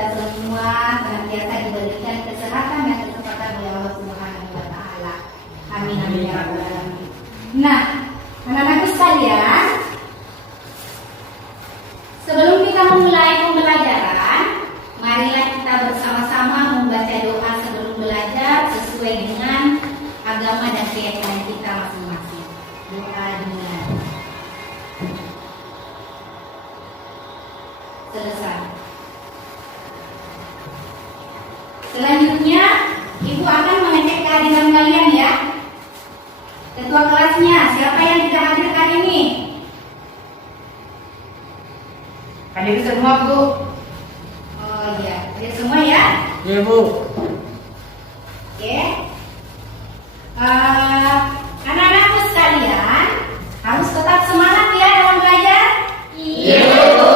kita semua senantiasa diberikan kesehatan dan kesempatan oleh Allah Subhanahu wa taala. Amin amin ya rabbal alamin. Nah, anak-anakku sekalian, sebelum kita memulai pembelajaran, marilah kita bersama-sama membaca doa sebelum belajar sesuai dengan agama dan keyakinan kita masing-masing. Doa dengan selesai. Selanjutnya, Ibu akan mengecek kehadiran kalian ya. Ketua kelasnya, siapa yang tidak hadir hari ini? Hadir semua, Bu. Oh iya, hadir semua ya? Iya, Bu. Oke. Anak-anakku sekalian harus tetap semangat ya dalam belajar. Iya, Bu.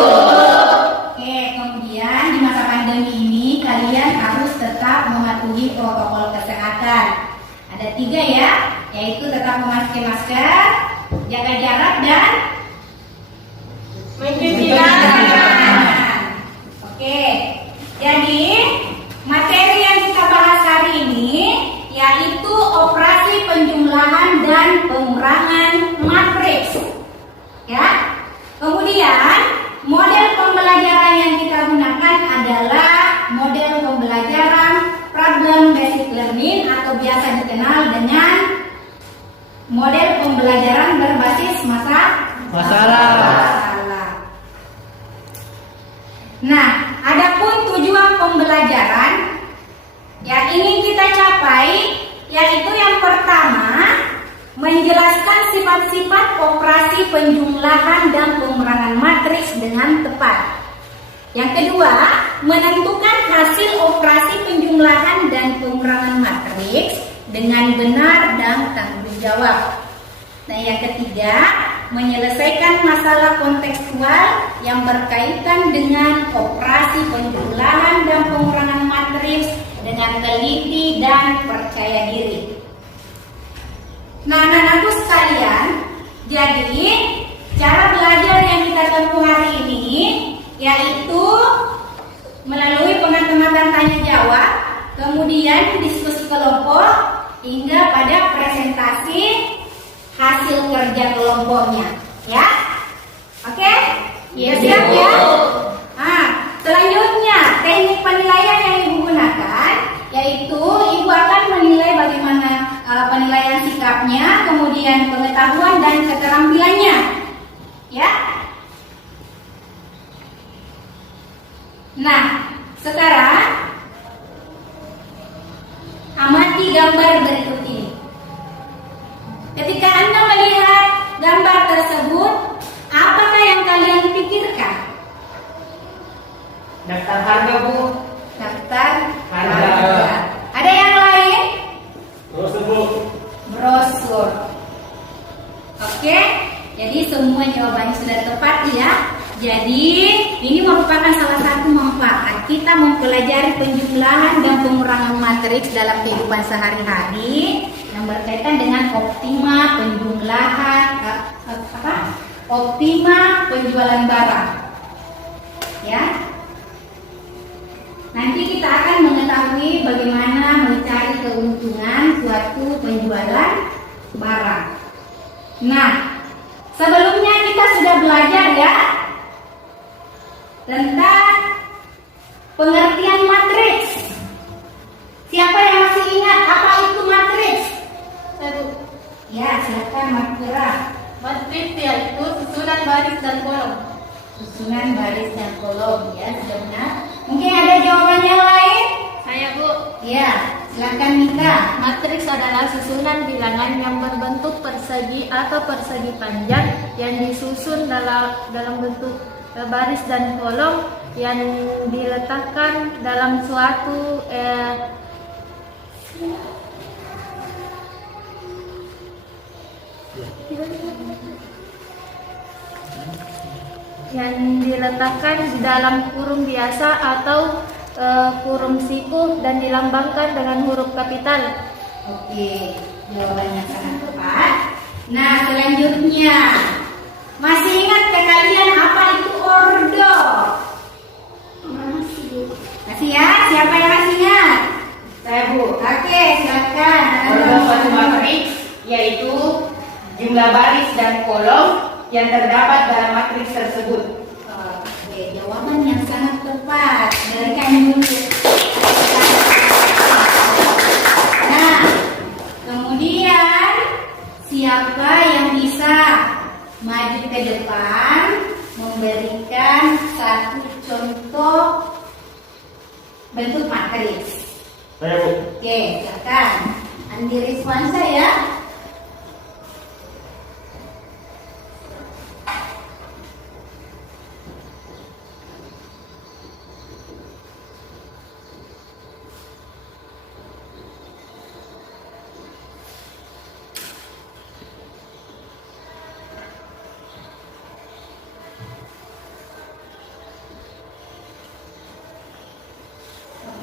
Oke, kemudian di masa pandemi ini kalian harus tetap mematuhi protokol kesehatan. Ada 3 ya, yaitu tetap memakai masker, jaga jarak dan mencuci tangan. Oke, jadi materi yang kita bahas hari ini yaitu operasi penjumlahan dan pengurangan matriks. Ya. Kemudian model pembelajaran yang kita gunakan adalah model pembelajaran problem based learning atau biasa dikenal dengan model pembelajaran berbasis masalah. Nah, adapun tujuan pembelajaran yang ingin kita capai yaitu yang pertama, menjelaskan sifat-sifat operasi penjumlahan dan pengurangan matriks dengan tepat. Yang kedua, menentukan hasil operasi penjumlahan dan pengurangan matriks dengan benar dan tanggung jawab. Nah, yang ketiga, menyelesaikan masalah kontekstual yang berkaitan dengan operasi penjumlahan dan pengurangan matriks dengan teliti dan percaya diri. Nah, anak-anakku sekalian, jadi cara belajar yang kita tempuh hari ini yaitu melalui pengamatan tanya jawab, kemudian diskusi kelompok hingga pada presentasi hasil kerja kelompoknya, ya. Oke? Ya, siap ya. Nah, selanjutnya teknik penilaian yang Ibu gunakan yaitu Ibu akan menilai bagaimana penilaian sikapnya, kemudian pengetahuan dan keterampilannya, ya. Nah, sekarang amati gambar berikut ini. Ketika Anda melihat gambar tersebut, apakah yang kalian pikirkan? Daftar harga, Bu. Daftar Harga. Ada yang lain? Brosur, Bu. Brosur. Oke, jadi semua jawabannya sudah tepat ya. Jadi ini merupakan salah satu manfaat kita mempelajari penjumlahan dan pengurangan matriks dalam kehidupan sehari-hari yang berkaitan dengan optima penjumlahan optima penjualan barang. Ya. Nanti kita akan mengetahui bagaimana mencari keuntungan suatu penjualan barang. Nah, sebelumnya kita sudah belajar ya tentang pengertian matriks. Siapa yang masih ingat apa itu matriks? Ya, silakan Mas Kira. Matriks yaitu susunan baris dan kolom. Susunan baris dan kolom, ya, sudah benar. Mungkin ada jawaban yang lain? Saya, Bu. Ya, silakan Nika. Matriks adalah susunan bilangan yang berbentuk persegi atau persegi panjang yang disusun dalam bentuk baris dan kolom yang diletakkan dalam suatu di dalam kurung biasa atau kurung siku dan dilambangkan dengan huruf kapital. Oke, jawabannya sangat tepat. Nah, selanjutnya, masih ingat kalian apa itu ordo? Masih. Kasih ya. Siapa yang kasihnya? Saya Bu. Oke, silakan. Terdapat suatu matriks yaitu jumlah baris dan kolom yang terdapat dalam matriks tersebut. Oke, jawaban yang sangat tepat dari kami dulu. Nah, kemudian siapa yang bisa maju ke depan memberikan satu contoh bentuk matriks? Saya Bu. Oke, silakan. Andi Rizwansa ya.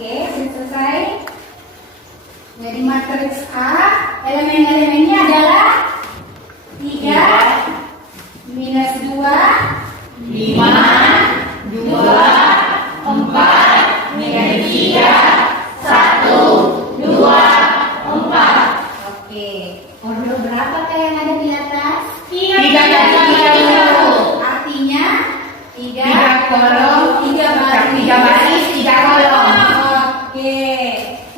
Oke, sudah selesai. Jadi matriks A, elemen-elemennya adalah 3 minus 2 5, 2, 4, menjadi 3, 1, 2, 4. Oke, order berapa yang ada di atas? 3 dan 3. Artinya 3 kolom, 3 baris. 3 baris, 3 kolom. Oke.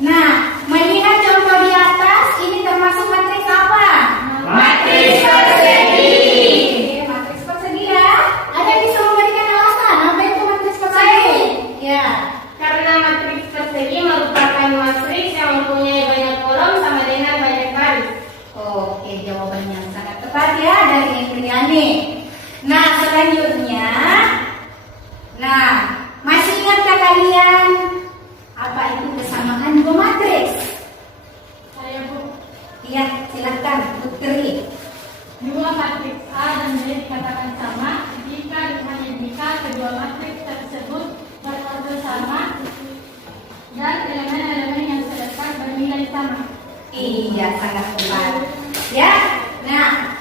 Nah, melihat contoh di atas ini termasuk matriks apa? Matriks persegi. Oke, matriks persegi ya. Ada yang bisa memberikan alasan apa itu matriks persegi? Ya. Karena matriks persegi merupakan matriks yang mempunyai banyak kolom sama dengan banyak baris. Oke, jawaban yang sangat tepat ya dari Indriani. Nah, selanjutnya, masih ingatkah kalian apa itu kesamaan dua matriks? Saya Bu. Iya, silakan Putri. Dua matriks A dan B dikatakan sama jika kedua matriks tersebut berorder sama dan elemen-elemen yang terdekat bernilai sama. Iya, sangat tepat. Ya, nah,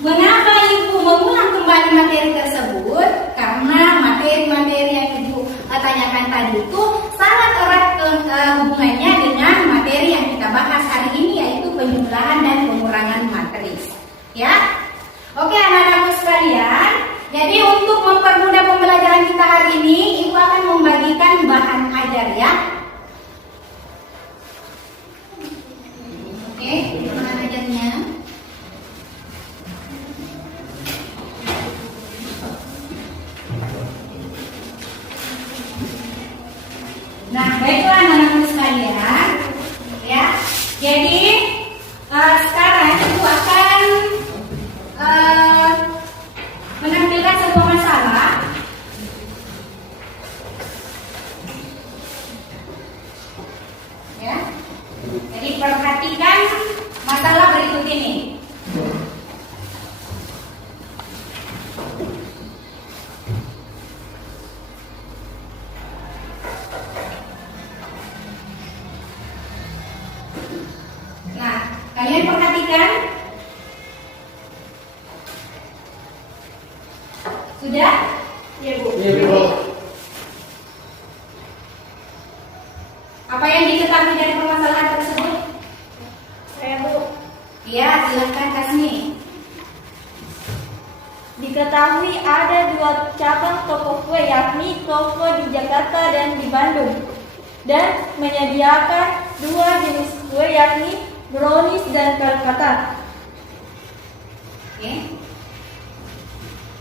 mengapa Ibu mengulang kembali materi tersebut? Karena materi-materi yang Ibu tanyakan tadi itu sangat erat hubungannya dengan materi yang kita bahas hari ini, yaitu penjumlahan dan pengurangan matriks. Ya, oke anak-anakku sekalian. Jadi untuk mempermudah pembelajaran kita hari ini, Ibu akan membagikan bahan ajar ya. Oke, bahan ajarnya. Nah, baiklah anak-anak sekalian, ya. Jadi sekarang Ibu akan menampilkan sebuah masalah. Ya. Jadi perhatikan masalah berikut ini. Nah, kalian perhatikan. Sudah? Ya Bu. Iya Bu. Apa yang diketahui dari permasalahan tersebut? Saya Bu. Ya, silakan Kasmi. Diketahui ada dua cabang toko kue, yakni toko di Jakarta dan di Bandung, dan menyediakan dua jenis kue, yakni brownies dan kalkata. Oke.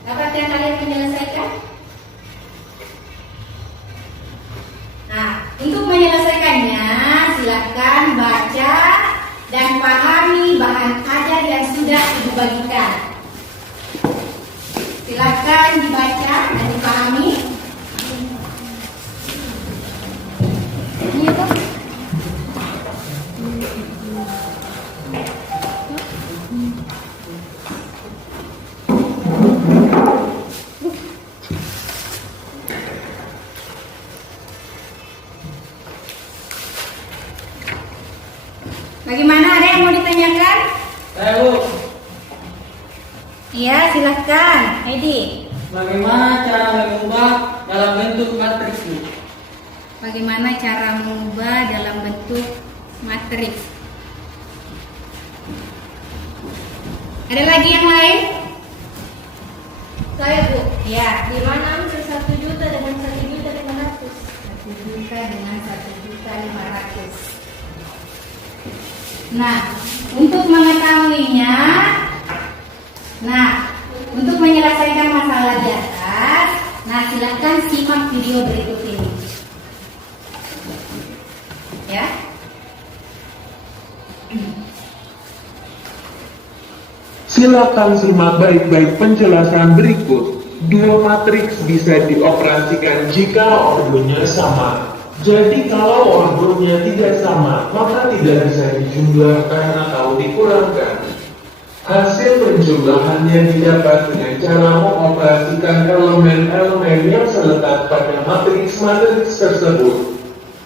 Dapatkah kalian menyelesaikan? Nah, untuk menyelesaikannya, silakan baca dan pahami bahan ajar yang sudah Ibu bagikan. Silakan dibaca dan dipahami. Ini apa? Bagaimana, ada yang mau ditanyakan? Saya Bu. Iya, silakan, Edi. Bagaimana cara mengubah dalam bentuk matriks Bu? bagaimana cara mengubah dalam bentuk matriks. Ada lagi yang lain? Saya Bu. Ya. Di mana ambil 1 juta dengan 1.500.000? 1 juta dengan 1.500.000. Nah, untuk mengetahuinya, untuk menyelesaikan masalah di atas, silakan simak video berikut ini. Ya. Silakan simak baik-baik penjelasan berikut. Dua matriks bisa dioperasikan jika ordonya sama. Jadi kalau ordonya tidak sama, maka tidak bisa dijumlahkan atau dikurangkan. Hasil penjumlahannya didapat dengan cara mengoperasikan elemen-elemen yang terletak pada matriks-matriks tersebut.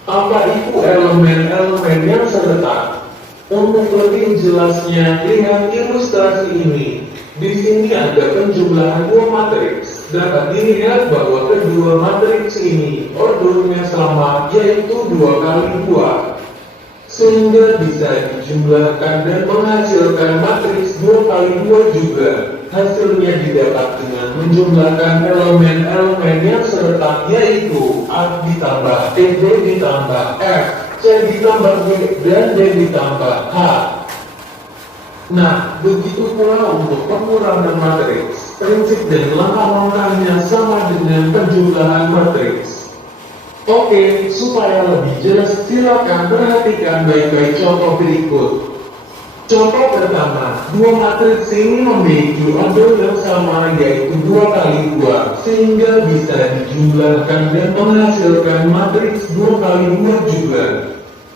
Apa itu elemen-elemen yang terletak? Untuk lebih jelasnya, lihat ilustrasi ini. Di sini ada penjumlahan dua matriks. Dapat dilihat bahwa kedua matriks ini ordernya sama, yaitu 2 kali 2. Sehingga bisa dijumlahkan dan menghasilkan matriks 2 kali 2 juga. Hasilnya didapat dengan menjumlahkan elemen-elemen yang serta, yaitu A ditambah B ditambah F, C ditambah B, dan D ditambah H. Nah, begitu pula untuk pengurangan matriks. Prinsip dan langkah-langkahnya sama dengan penjumlahan matriks. Oke, supaya lebih jelas, silakan perhatikan baik-baik contoh berikut. Contoh pertama, dua matriks ini memiliki order yang sama, yaitu 2 kali 2, sehingga bisa dijumlahkan dan menghasilkan matriks 2 kali 2 juga.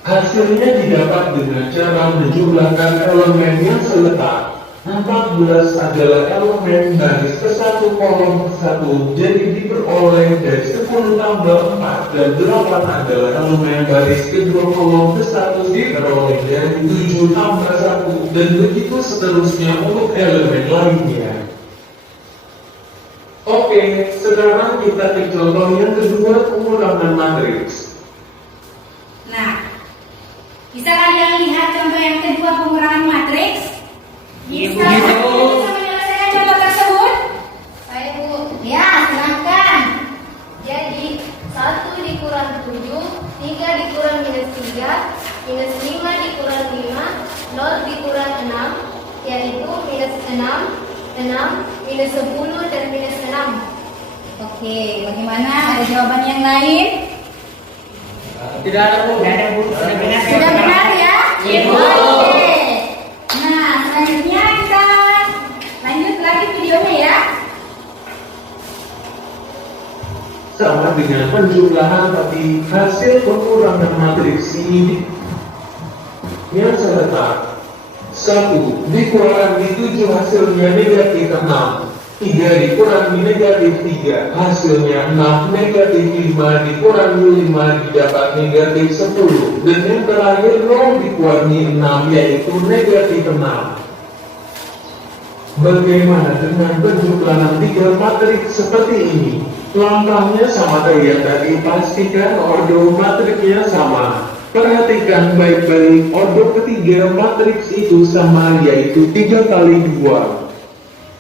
Hasilnya didapat dengan cara menjumlahkan elemen yang seletak. 14 adalah elemen baris ke-1 kolom ke-1, jadi diperoleh dari 10 tambah 4, dan 8 adalah elemen baris ke-2 kolom ke-1, diperoleh dari 7 tambah 1, dan begitu seterusnya untuk elemen lainnya. Oke, sekarang kita ke contoh yang kedua, pengurangan matriks. Nah, bisa kalian lihat contoh yang kedua, pengurangan matriks? Bisa menyelesaikan contoh tersebut? Saya Bu. Ya, silakan. Jadi 1 dikurang 7, 3 dikurang minus 3, minus 5 dikurang 5, 0 dikurang 6, yaitu minus 6, minus 10, dan minus 6. Oke, bagaimana? Ada jawaban yang lain? Tidak ada Bu. Sudah benar ya? Iya, Bu. Oke. Nah, selanjutnya kita lanjut lagi videonya ya. Sama dengan penjumlahan, tapi hasil pengurangan matriks ini yang terletak. 1 dikurangi 7 hasilnya negatif 6. 3 dikurangi negatif 3 hasilnya 6. Negatif 5 dikurangi 5 didapat negatif 10. Dan yang terakhir 0 dikurangi 6, yaitu negatif 6. Bagaimana dengan penjumlahan 3 matriks seperti ini? Langkahnya sama kayak tadi, pastikan order matriksnya sama. Perhatikan baik-baik, order ketiga matriks itu sama, yaitu 3 kali 2.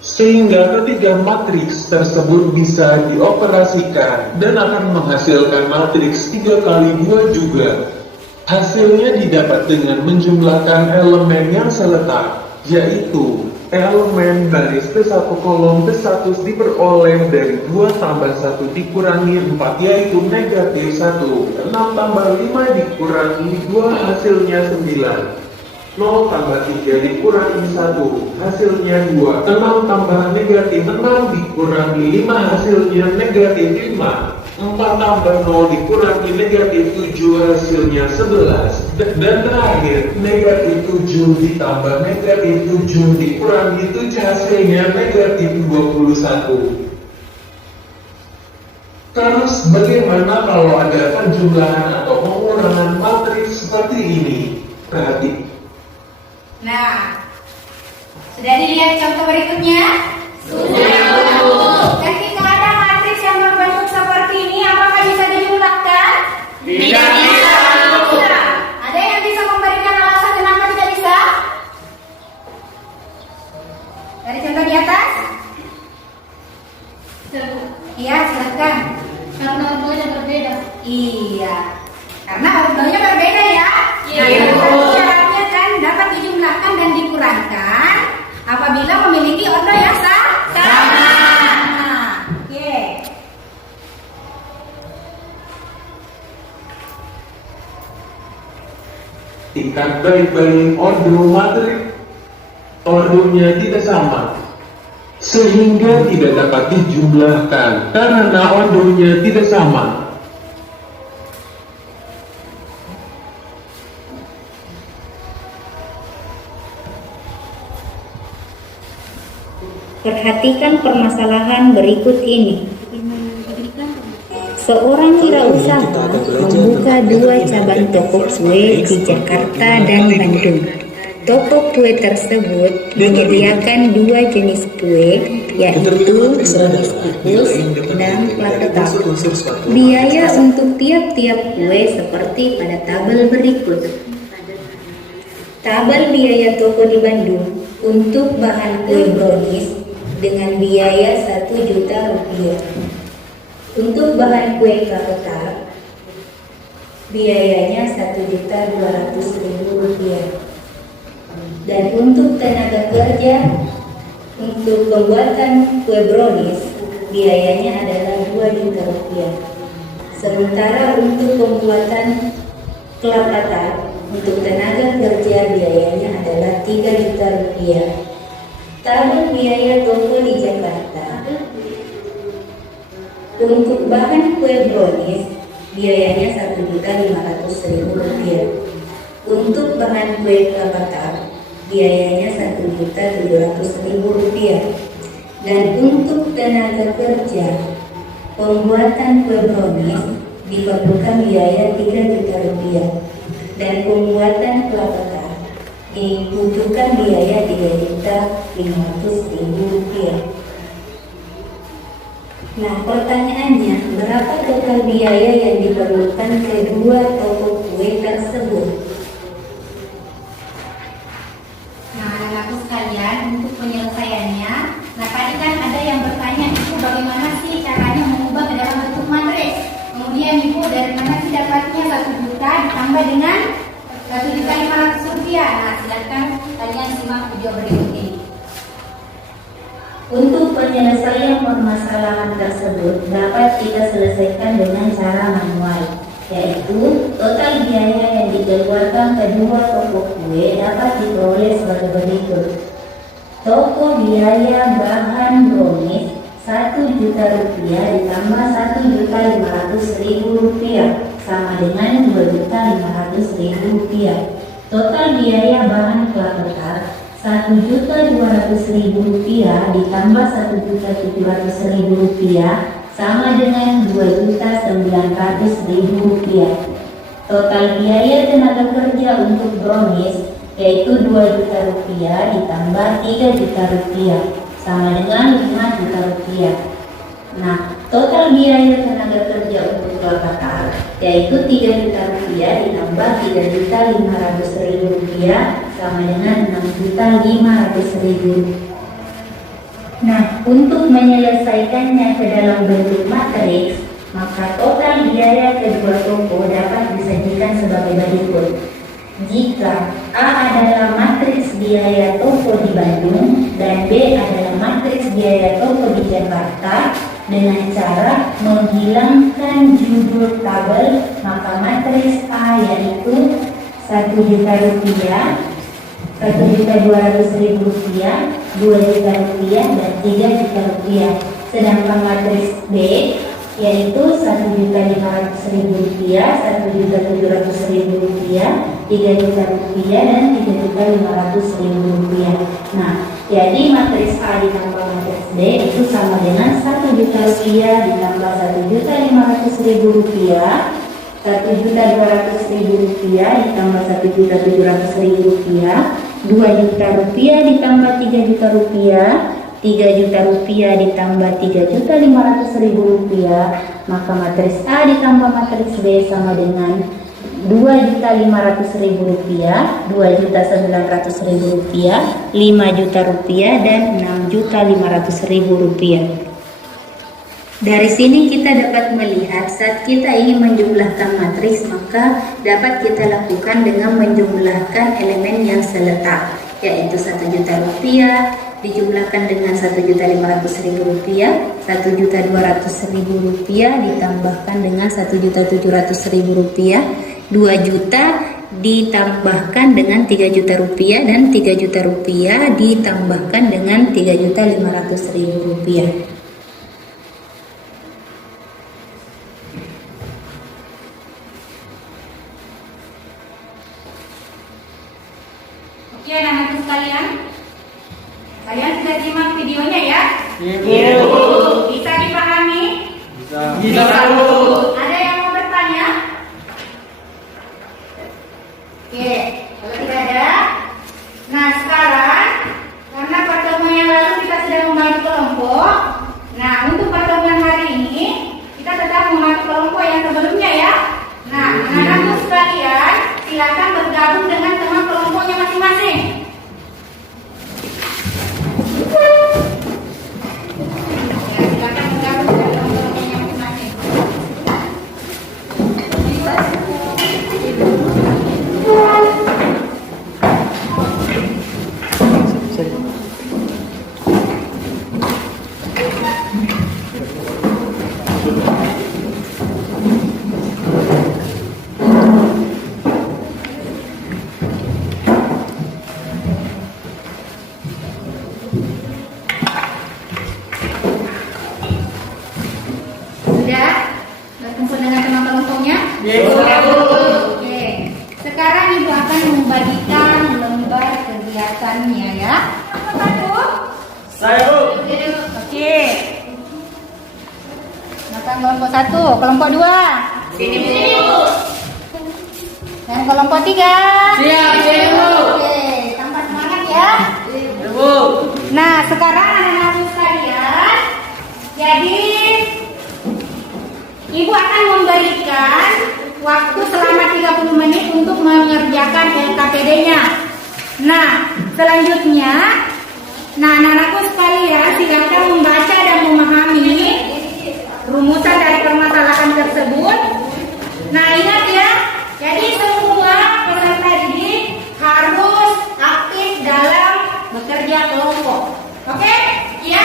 Sehingga ketiga matriks tersebut bisa dioperasikan dan akan menghasilkan matriks 3 kali 2 juga. Hasilnya didapat dengan menjumlahkan elemen yang seletak, yaitu elemen baris ke-1 kolom ke-1 diperoleh dari 2 tambah 1 dikurangi 4, yaitu negatif 1. 6 tambah 5 dikurangi 2 hasilnya 9. 0 tambah 3 dikurangi 1 hasilnya 2. 6 tambah negatif 6 dikurangi 5 hasilnya negatif 5. 4 tambah 0 dikurangi negatif 7 hasilnya 11. Dan terakhir, negatif 7 ditambah negatif 7 dikurangi 7 hasilnya negatif 21. Terus bagaimana kalau ada penjumlahan atau pengurangan matriks seperti ini? Perhatikan. Nah, sudah dilihat contoh berikutnya? Sudah. Ketika ada matriks yang berbentuk seperti ini, apakah bisa dijumlahkan? Iya, karena ordonya berbeda ya. Iya. Nah, syaratnya kan dapat dijumlahkan dan dikurangkan apabila memiliki ordo yang sama. Oke. Tingkat baik-baik ordo matrik ordonya tidak sama, sehingga tidak dapat dijumlahkan karena ordonya tidak sama. Perhatikan permasalahan berikut ini. Seorang wirausaha membuka 2 cabang toko kue di Jakarta dan Bandung. Toko kue tersebut menyediakan 2 jenis kue, yaitu brownies kukus dan plateau. Biaya untuk tiap-tiap kue seperti pada tabel berikut. Tabel biaya toko di Bandung untuk bahan kue brownies dengan biaya Rp1.000.000. Untuk bahan kue plateau biayanya Rp1.200.000. Dan untuk tenaga kerja untuk pembuatan kue brownies biayanya adalah Rp2.000.000. Sementara untuk pembuatan kelapa tart untuk tenaga kerja biayanya adalah Rp3.000.000. Tabel biaya toko di Jakarta. Untuk bahan kue brownies biayanya Rp1.500.000. Untuk bahan kue kelapa tart biayanya Rp1.700.000. Dan untuk tenaga kerja pembuatan kue brownies diperlukan biaya Rp3.000.000. Dan pembuatan kelapa tart dibutuhkan biaya Rp3.500.000. Nah, pertanyaannya, berapa total biaya yang diperlukan kedua toko kue tersebut? Nah, anak-anakku sekalian, untuk penyelesaiannya, nah tadi kan ada yang bertanya, Ibu bagaimana sih caranya mengubah ke dalam bentuk matriks? Kemudian Ibu dari mana sih dapatnya 1 juta ditambah dengan Rp1.500.000? Nah, silakan kalian simak video berikut ini. Untuk penyelesaian permasalahan tersebut dapat kita selesaikan dengan cara manual, yaitu total biaya yang dikeluarkan kedua toko kue dapat diperoleh sebagai berikut. Toko biaya bahan brownies Rp1.000.000 ditambah Rp1.500.000 sama dengan Rp2.500.000. Total biaya bahan kelapa tart Rp1.200.000 ditambah Rp1.700.000 sama dengan Rp2.900.000. Total biaya tenaga kerja untuk brownies yaitu Rp2.000.000 ditambah Rp3.000.000 sama dengan Rp5.000.000. Nah, total biaya tenaga kerja untuk kelapa tart yaitu Rp3.000.000 ditambah Rp3.500.000 sama dengan Rp6.500.000. Nah, untuk menyelesaikannya ke dalam bentuk matriks, maka total biaya kedua toko dapat disajikan sebagai berikut. Jika A adalah matriks biaya toko di Bandung dan B adalah matriks biaya toko di Jakarta, dengan cara menghilangkan judul tabel, maka matriks A yaitu Rp1.000.000, Rp1.200.000, Rp2.000.000 dan Rp3.000.000. Sedangkan matriks B yaitu Rp1.500.000, Rp1.700.000, Rp3.000.000 dan Rp3.500.000. Nah, jadi matriks A ditambah matriks B itu sama dengan Rp1.000.000 ditambah Rp1.500.000, Rp1.200.000 ditambah Rp1.700.000, Rp2.000.000 ditambah Rp3.000.000, Rp3.000.000 ditambah Rp3.500.000, maka matriks A ditambah matriks B sama dengan Rp2.500.000, Rp2.900.000, Rp5.000.000 dan Rp6.500.000. Dari sini kita dapat melihat saat kita ingin menjumlahkan matriks, maka dapat kita lakukan dengan menjumlahkan elemen yang seletak, yaitu 1 juta rupiah dijumlahkan dengan 1.500.000 rupiah, 1.200.000 rupiah ditambahkan dengan 1.700.000 rupiah, 2 juta ditambahkan dengan 3 juta rupiah, dan 3 juta rupiah ditambahkan dengan 3.500.000 rupiah. Oke, anak-anak sekalian, kalian sudah simak videonya ya? Iya, Bu. Bisa dipahami? Bisa, Bu. Ada yang mau bertanya? Oke, kalau tidak ada, nah sekarang karena pertemuan yang lalu kita sudah membagi kelompok, nah untuk pertemuan hari ini kita tetap membagi kelompok yang sebelumnya ya. Nah, anak-anakku sekalian, silakan bergabung dengan teman kelompoknya masing-masing. Ya, silakan bergabung dengan teman kelompoknya masing-masing. Sudah berkumpul dengan teman kelompoknya? Oke. Sekarang Ibu akan membagikan lembar kegiatannya ya. Satu. Saya, Bu. Oke. Silakan kelompok 1, kelompok 2. Sini, Bu. Dan kelompok 3. Siap, Bu. Oke, tambah semangat ya. Bu. Nah, sekarang anak-anak sekalian, jadi Ibu akan memberikan waktu selama 30 menit untuk mengerjakan LKPD-nya. Nah, selanjutnya, anak-anakku sekalian silakan membaca dan memahami rumusan dari permasalahan tersebut. Nah, ingat ya, jadi semua peserta didik harus aktif dalam bekerja kelompok. Oke? Iya?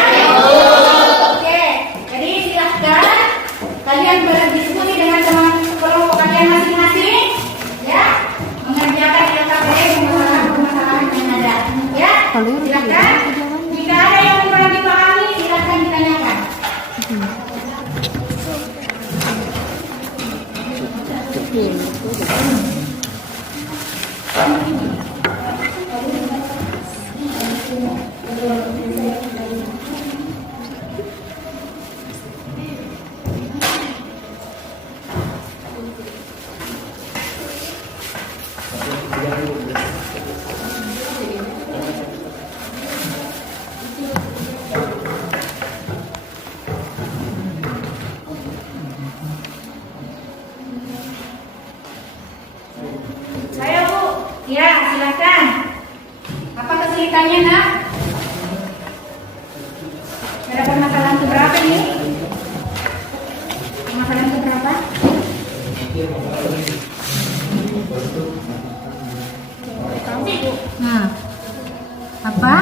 Oke. Jadi silahkan kalian berdiskusi dengan teman kelompok kalian masing-masing, ya, mengerjakan LKPD permasalahan yang ada. Ya, silahkan. Jika ada yang kurang dipahami, silahkan ditanyakan. Ayo Bu, ya silakan. Apa kesulitannya nak? Ada permasalahan keberapa ini? Permasalahan keberapa? Nah, apa?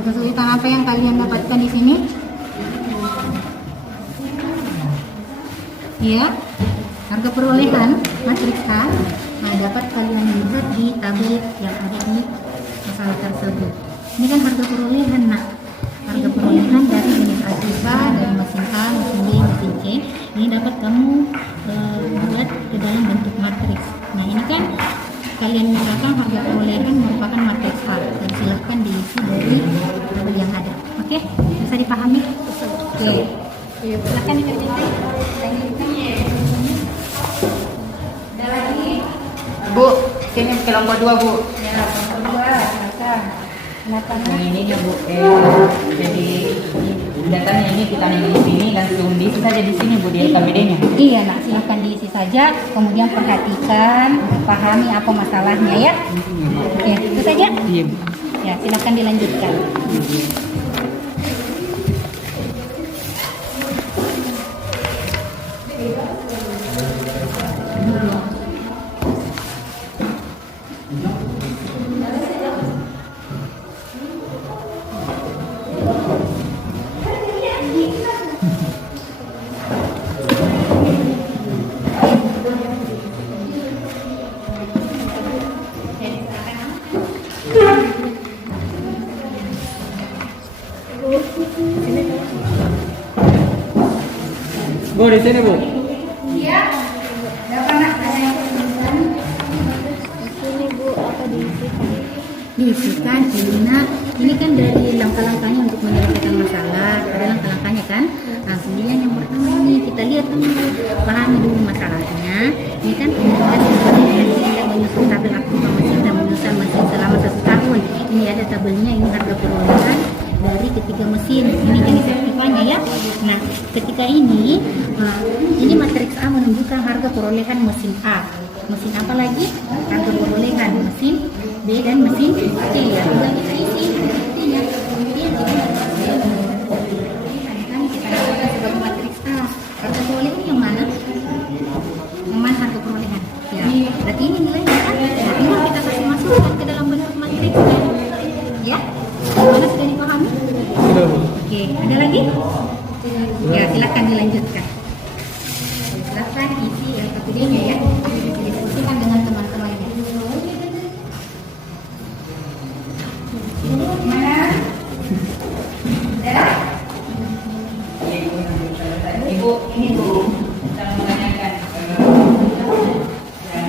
Kesulitan apa yang kalian dapatkan di sini? Ya, harga perolehan matriks A. Nah, dapat kalian lihat di tabel yang ada di masalah tersebut. Ini kan harga perolehan, nak. Harga perolehan dari unit A3, dari mesin A, mesin B, mesin C. Ini dapat kamu buat ke dalam bentuk matriks. Nah, ini kan kalian misalkan harga perolehan merupakan matriks A, dan silahkan diisi dari tabel yang ada. Oke, bisa dipahami? Oke. Silahkan dikerjakan. Ada lagi? Bu, sini kelompok 2, Bu. Ya, kelompok 2. Silakan. Kenapa nak? Yang ini ya Bu, jadi datanya ini kita ambil di sini, langsung diisi saja di sini Bu di LKPD-nya. Iya nak, silahkan diisi saja. Kemudian perhatikan, pahami apa masalahnya ya. Oke, itu saja. Iya Bu. Ya, silahkan dilanjutkan. Bu, di sini Bu. Iya. Berapa nak? Ada yang pesan? Ini Bu, apa diisikan? Diisikan, Lina. Ini kan dari langkah-langkahnya untuk menyelesaikan masalah. Ada langkah-langkahnya kan? Nah, kemudian yang pertama nih kita lihat dulu, pahami dulu masalahnya. Ini kan pendidikan yang menyusun tabel aktiva mesin dan menyusun mesin selama 1 tahun. Ini ada tabelnya, ini harga perolehan dari ketiga mesin. Ini jenis aktivanya ya. Nah, ketika ini matriks A menunjukkan harga perolehan mesin A. Mesin apa lagi? Harga perolehan mesin B dan mesin C. Ya, sudah kita isi. Artinya, kemudian ini kita dapatkan sebagai matriks A. Harga perolehan yang mana? Yang mana harga perolehan? Ya, berarti ini nilainya kan? Nah, ini kita kasih masukkan ke dalam bentuk matriks. Ya, mana sudah dipahami? Sudah Bu. Oke, ada lagi? Ya, silakan dilanjutkan. Silakan isi yang ketiganya ya. Diskusikan dengan teman-temannya. Mana? Ada? Ibu, ini Bu, saya menanyakan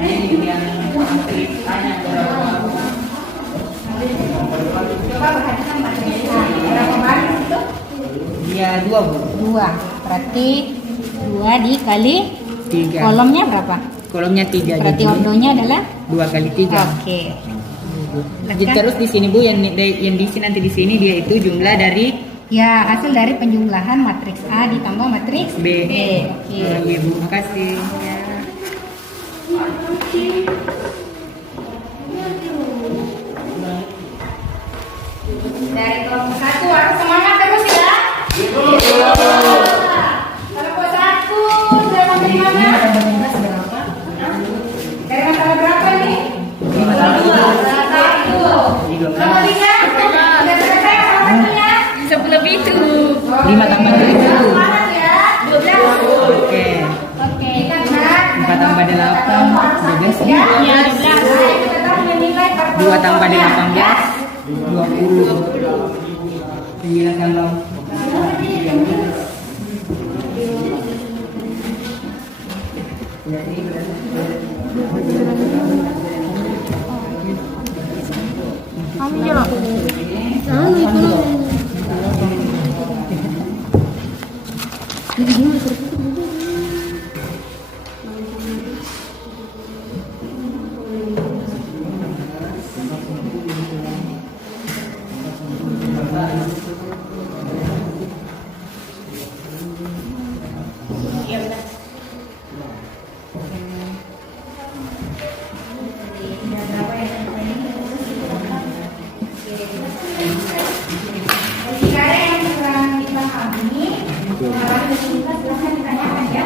ini yang matriks A-nya berapa? Coba perhatikan matriks A. Berapa baris itu? Iya 2 Bu. 2. Berarti 2 dikali 3. kolomnya berapa? Kolomnya 3. Berarti Jadi ordonya adalah 2 kali 3. oke. Jadi terus di sini Bu, yang di sini nanti di sini dia itu jumlah dari Ya, hasil dari penjumlahan matriks A ditambah matriks B. Oke. Iya Bu, makasih. Ya. Dari kelompok 1 harus semangat terus ya. Kelompok 1 sudah sampai mana? Dari masalah berapa nih? Masalah 1. Kelompok 3 sudah selesai salah satunya. 10 lebih itu. 5 tambah 7. Semangat ya. 12. Oke. Oke, kita lihat. 4 tambah 8 12. Ya, 12. Kita tahu menilai 2 tambah 18 20. Iya kalau Kami jalan. Jika ada yang kurang dipahami, silahkan ditanyakan ya.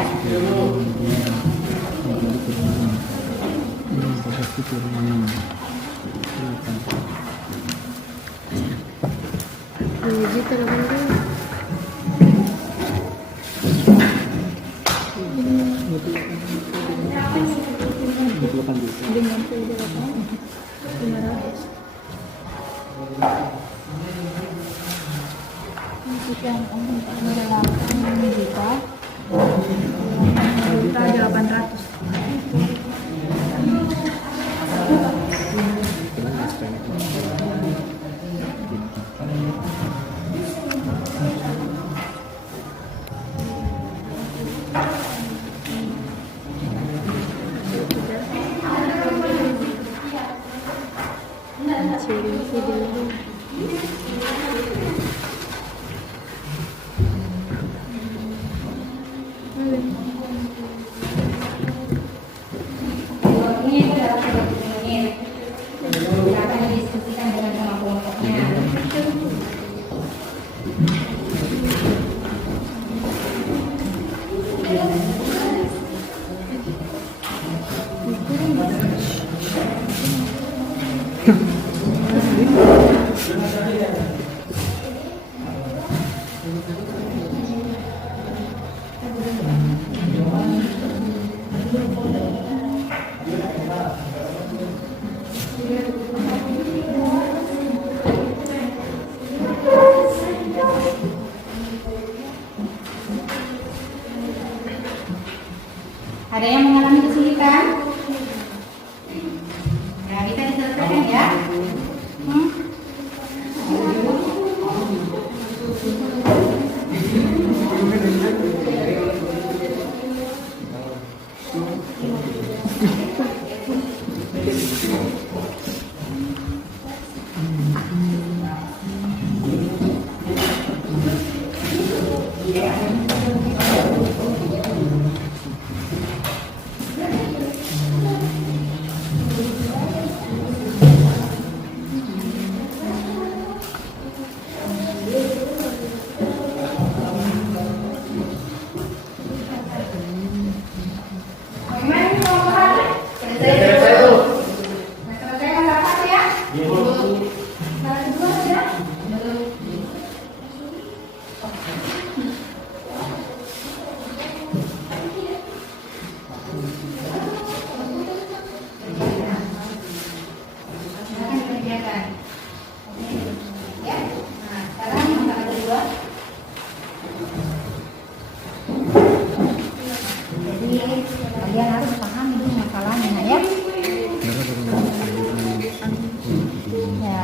Juta 800. Ini adalah menit. Akan didiskusikan dengan kelompok-kelompoknya. Ada yang mengalami kesulitan? Nah, kita diselesaikan ya. Kalian harus paham dulu masalahnya ya. Ya.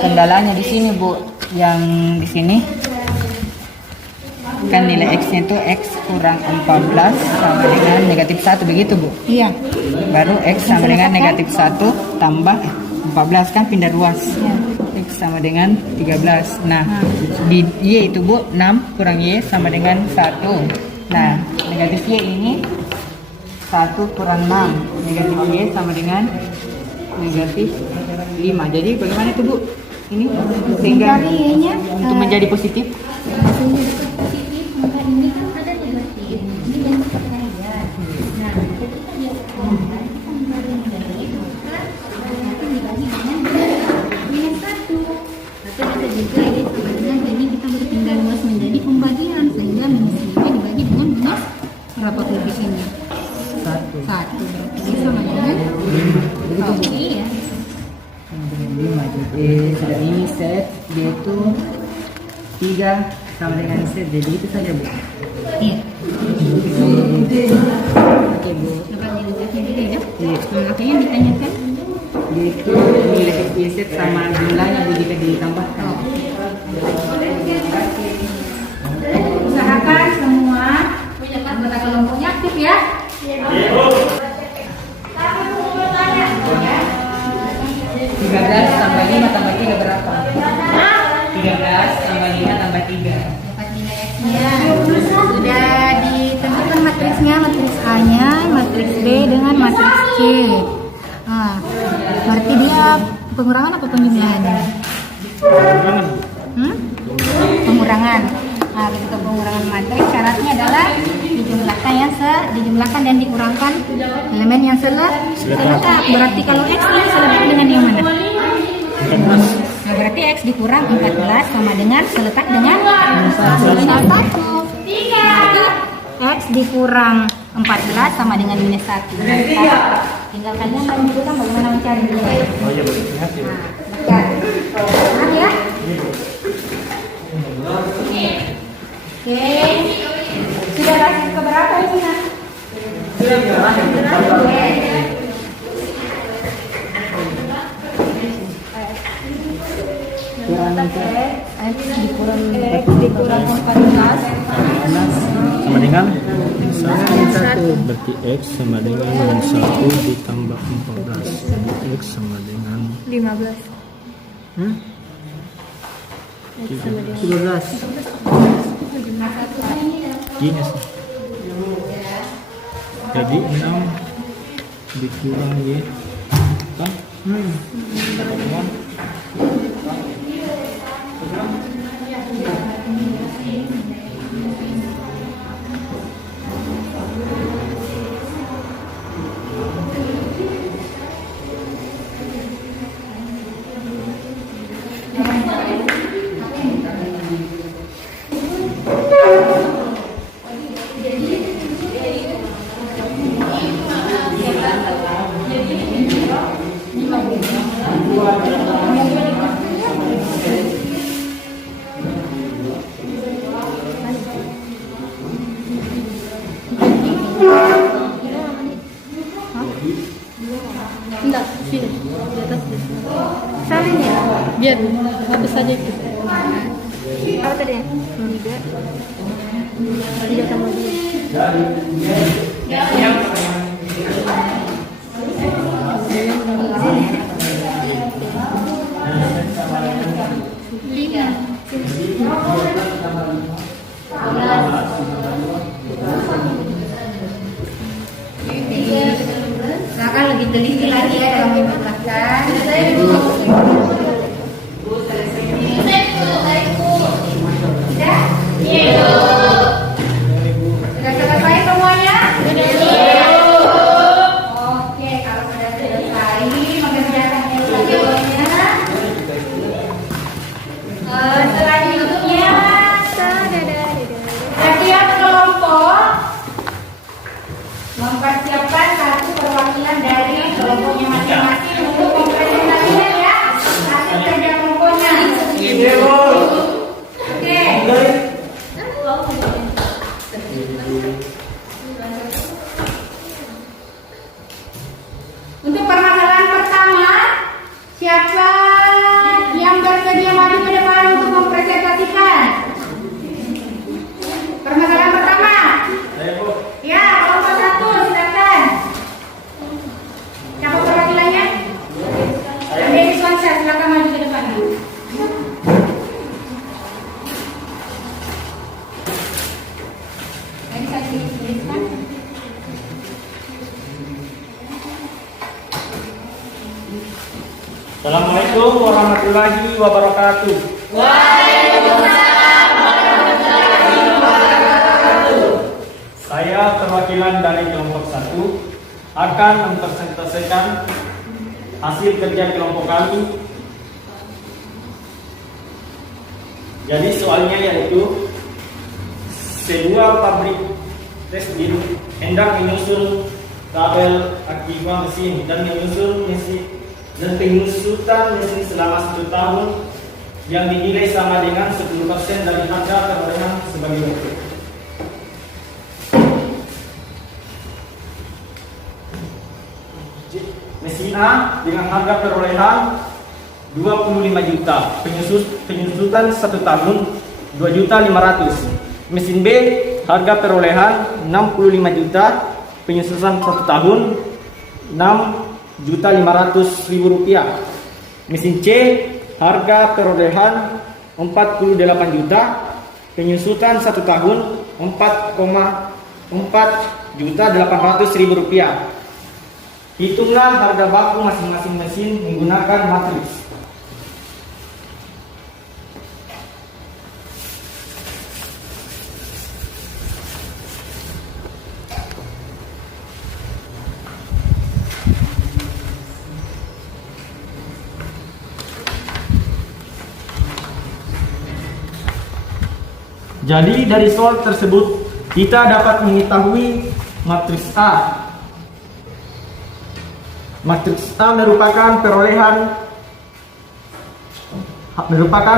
Kendalanya di sini Bu, yang di sini kan nilai X-nya itu X kurang 14 sama dengan negatif 1 begitu Bu. Iya. Baru X sama dengan negatif 1 tambah 14 kan pindah ruas. Iya. X sama dengan 13. Nah, di Y itu Bu, 6 kurang Y sama dengan 1. Nah, negatif Y ini 1 kurang 6. Negatif Y sama dengan negatif 5. Jadi bagaimana itu Bu? Ini sehingga Mencari Y-nya, untuk menjadi positif. positif, maka ini kan ada negatif. Ini bentuk perharian. Nah, ketika dia sekarang kita mencari negatif, maka nanti dibagi dengan minus 1. Atau bisa juga ya sama dengan ini kita berpindah luas menjadi pembagian sehingga minus 5 dibagi dengan minus berapa koefisiennya? 1 berarti sama dengan oke ya. 5 jadi dari set dia itu 3 sama dengan set, jadi itu saja Bu. Iya. Oke Bu. Dapat nilainya juga ya. Iya. Apa yang ditanyakan? Dia itu nilai Y set sama jumlahnya Bu jika ditambahkan. Usahakan semua anggota kelompoknya aktif ya. 13 tambah 5 tambah 3 berapa? 13 tambah 5 tambah 3. Dapat nilai X-nya. Sudah ditentukan matriksnya, matriks A-nya, matriks B dengan matriks C. Nah, berarti dia pengurangan apa penjumlahan? Pengurangan. Nah, ketika pengurangan matriks syaratnya adalah dijumlahkan dan dikurangkan elemen yang seletak. Berarti kalau X ini seletak dengan yang mana? Nah, berarti X dikurang 14 sama dengan seletak dengan minus 1. X dikurang 14 sama dengan minus 1. Tinggal kalian lanjutkan bagaimana mencari nilai. Oh iya, lihat ya. Nah, paham ya? Oke. Sudah baris keberapa ini, Nak? Oke. X dikurang 14 sama dengan 1. Berarti X sama dengan 1 ditambah 14. Jadi X sama dengan 15. X sama dengan 13. Gini sih. Jadi 6 dikurang Y kan? Enggak, sini. Di atas deh. Salin ya? Biar habis saja itu. Apa tadi ya? 3 tambah 2. Silakan lebih teliti lagi ya dalam memperhatikan. Sudah selesai semuanya? Oke, kalau sudah selesai mengerjakan yang selanjutnya. Selanjutnya setiap kelompok mempersiapkan satu perwakilan dari kelompoknya masing-masing untuk mempresentasikan ya hasil kerja kelompoknya. Oke. Untuk permasalahan pertama, siapa yang bersedia maju ke depan untuk mempresentasikan? Permasalahan pertama. Ya, kelompok 1, silakan. Siapa perwakilannya? Ade Iswansyah, silakan maju ke depan. Tadi saya tuliskan. Assalamualaikum warahmatullahi wabarakatuh. Saya perwakilan dari kelompok 1 akan mempresentasikan hasil kerja kelompok kami. Jadi soalnya yaitu sebuah pabrik tekstil hendak menyusun tabel akibat mesin dan menyusun mesin dan penyusutan mesin selama 1 tahun yang dinilai sama dengan 10% dari harga perolehan sebagai berikut. Mesin A dengan harga perolehan 25 juta, penyusutan 1 tahun 2.500.000. Mesin B harga perolehan 65 juta, penyusutan 1 tahun 6.500.000 rupiah. Mesin C harga perolehan 48 juta, penyusutan 1 tahun 4.800.000 rupiah. Hitunglah harga baku masing-masing mesin menggunakan matriks. Jadi dari soal tersebut kita dapat mengetahui matriks A. Matriks A merupakan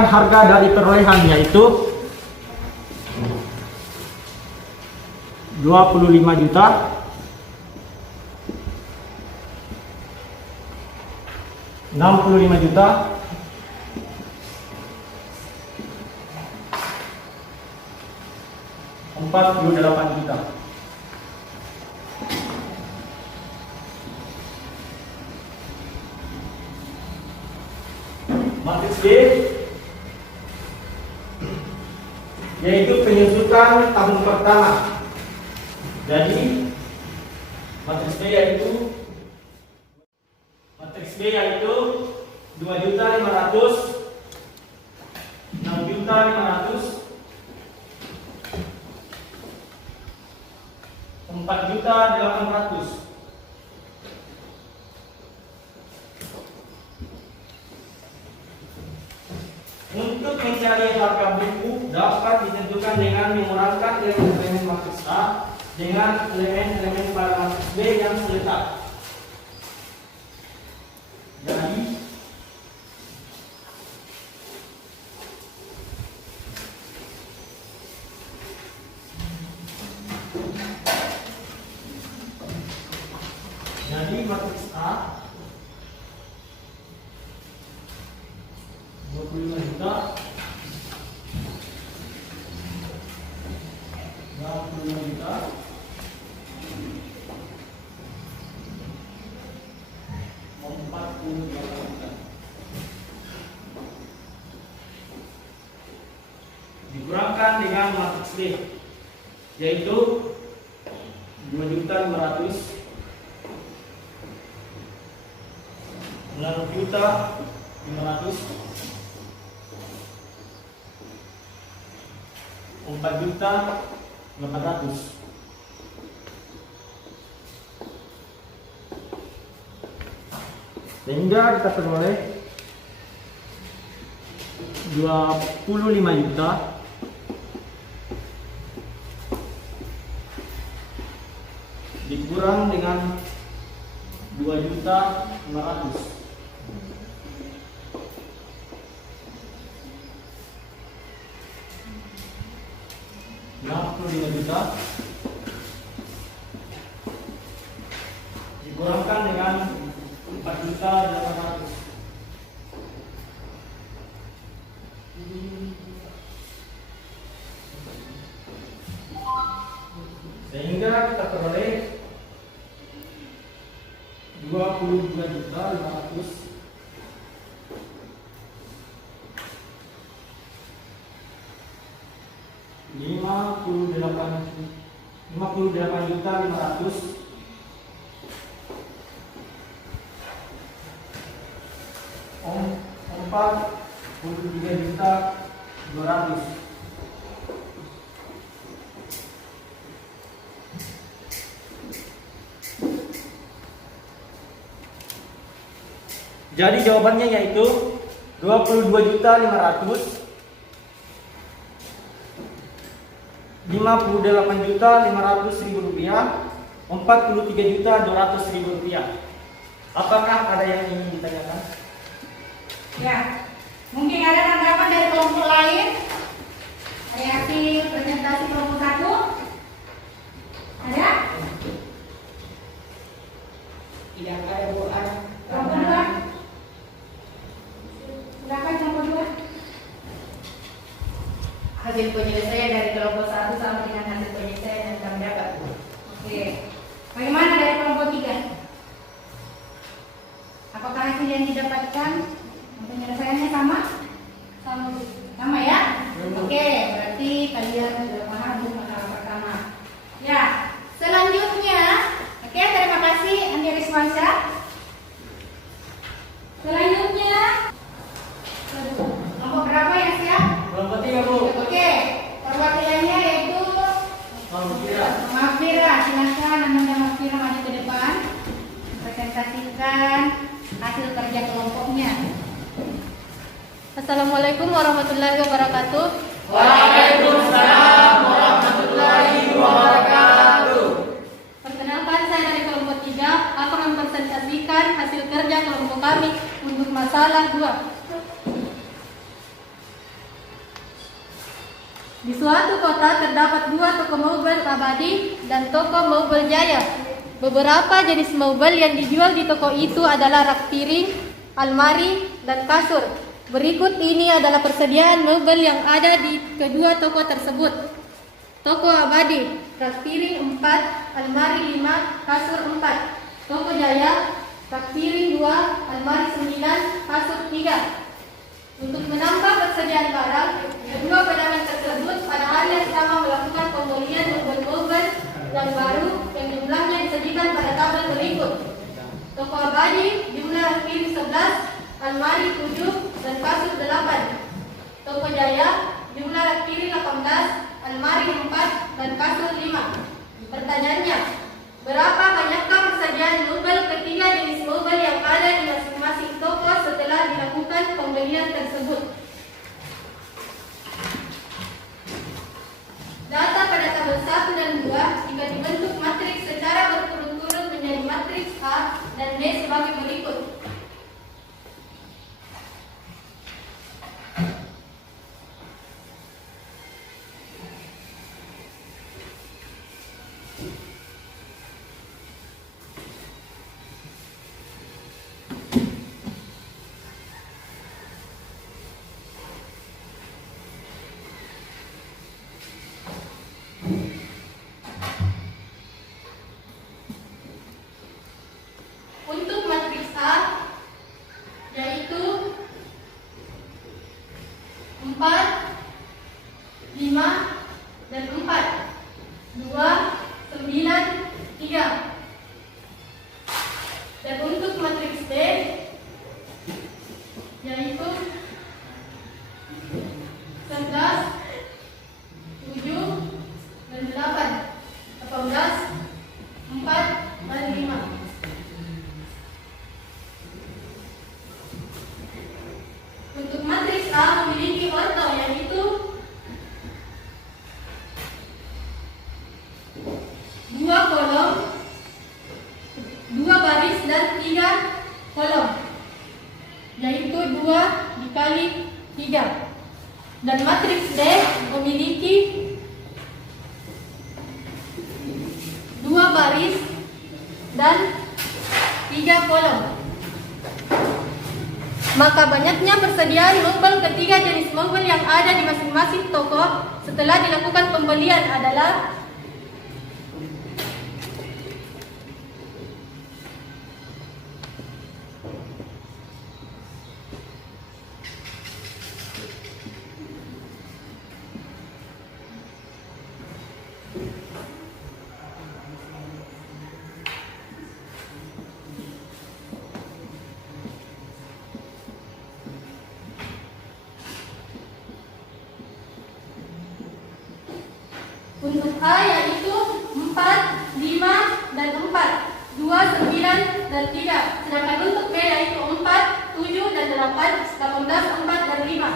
harga dari perolehan, yaitu 25 juta, 65 juta, 48 juta. Matriks B yaitu penyusutan tahun pertama. Jadi matriks B yaitu 2.500.000, 6.500.000, 4.800.000. Untuk mencari harga buku dapat ditentukan dengan mengurangkan elemen-elemen matriks A dengan elemen-elemen pada matriks B yang seletak. Jadi matriks A 25 juta, 65 juta, 48 juta. Dikurangkan dengan matriks B yaitu 2.500.000, 6.500.000, 4.800.000. Sehingga kita peroleh 25 juta dikurang dengan 2.500.000. 65 juta dikurangkan dengan 4.800.000. Sehingga kita peroleh 22.500.000 58.500.000 43.200.000. Jadi jawabannya yaitu 22.500.000, 58.500.000 rupiah, 43.200.000 rupiah. Apakah ada yang ingin ditanyakan? Ya, mungkin ada tanggapan dari kelompok lain dari hasil presentasi kelompok 1? Ada? Tidak ada Bu. Kelompok 2? Silakan kelompok 2. Hasil penyelesaian dari kelompok 1 sama dengan hasil penyelesaian yang kami dapat. Oke. Bagaimana dari kelompok 3? Apakah hasil yang didapatkan penyelesaiannya sama? Sama ya? Oke, berarti kalian sudah paham untuk masalah pertama. Ya, selanjutnya, oke, terima kasih Andi Riswansyah. Selanjutnya, kelompok berapa yang siap? Kelompok 3, Bu. Oke, perwakilannya yaitu Mafira. Silakan namanya Mafira maju ke depan, presentasikan hasil kerja kelompoknya. Assalamualaikum warahmatullahi wabarakatuh. Waalaikumsalam warahmatullahi wabarakatuh. Perkenalkan, saya dari kelompok 3 akan mempresentasikan hasil kerja kelompok kami untuk masalah 2. Di suatu kota terdapat 2 toko mobil abadi dan toko mobil jaya. Beberapa jenis mobil yang dijual di toko itu adalah rak piring, almari, dan kasur. Berikut ini adalah persediaan mobil yang ada di kedua toko tersebut. Toko Abadi, rak piring 4, almari 5, kasur 4. Toko Jaya, rak piring 2, almari 9, kasur 3. Untuk menambah persediaan barang, kedua pedagang tersebut pada hari yang sama melakukan pembelian mobil-mobil yang baru yang jumlahnya disajikan pada tabel berikut. Toko Abadi jumlah rak piring 11, almari 7, dan kasur 8. Toko Jaya jumlah rak piring 18, almari 4, dan kasur 5. Pertanyaannya, berapa banyakkah persediaan mobil ketiga jenis mobil yang ada di masing-masing toko setelah dilakukan pembelian tersebut? Data pada tabel 1 dan 2 jika dibentuk matriks secara berturut-turut menjadi matriks A dan B sebagai berikut. Untuk matriks A yaitu 4, 5, dan 4, 2, 9, 3. Dan untuk matriks B yaitu 11, 7, dan 8, 18, 4, dan 5. Untuk matriks A memiliki orto yaitu 2 kolom, 2 baris, dan 3 kolom, yaitu 2 dikali 3. Dan matriks D memiliki 2 baris dan 3 kolom. Maka banyaknya persediaan mobil ketiga jenis mobil yang ada di masing-masing toko setelah dilakukan pembelian adalah untuk A yaitu 4, 5, dan 4, 2, 9, dan 3. Sedangkan untuk B yaitu 4, 7, dan 8, 18, 4, dan 5.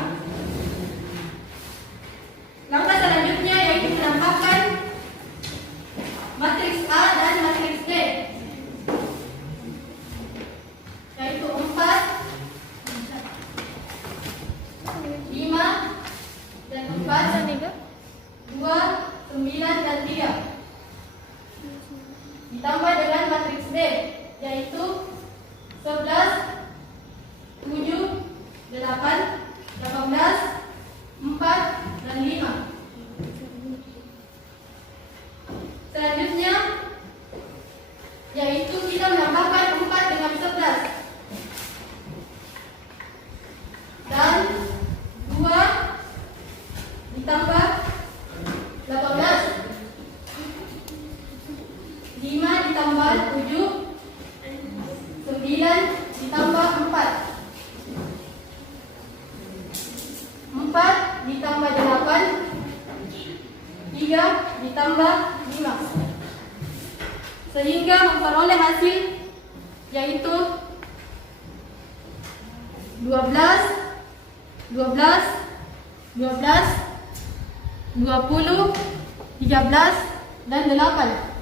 Langkah selanjutnya yaitu menambahkan matriks A dan matriks B, yaitu 4, 5, dan 4, 2, 9, dan 3. Ditambah dengan matriks B yaitu 11, 7, 8, 18, 4, dan 5. Selanjutnya yaitu kita menambahkan 4 dengan 11 dan 2 ditambah 18, 5 ditambah 7, 9 ditambah 4, 4 ditambah 8, 3 ditambah 5, sehingga memperoleh hasil yaitu 12, 12, 12, 20, 13, dan 8.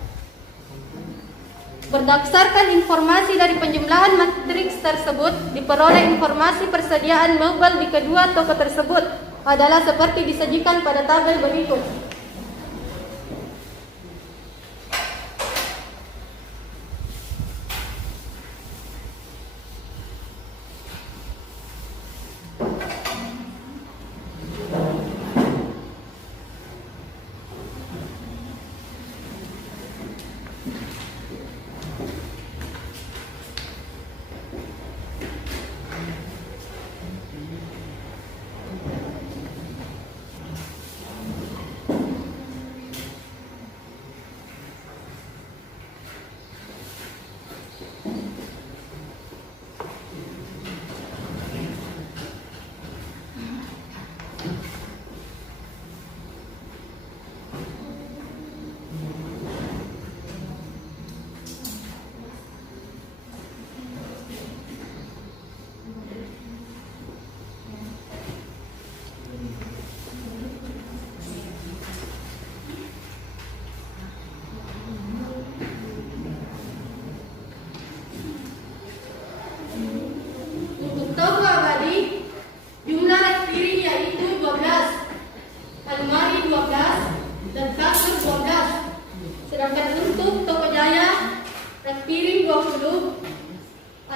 Berdasarkan informasi dari penjumlahan matriks tersebut, diperoleh informasi persediaan mobil di kedua toko tersebut adalah seperti disajikan pada tabel berikut.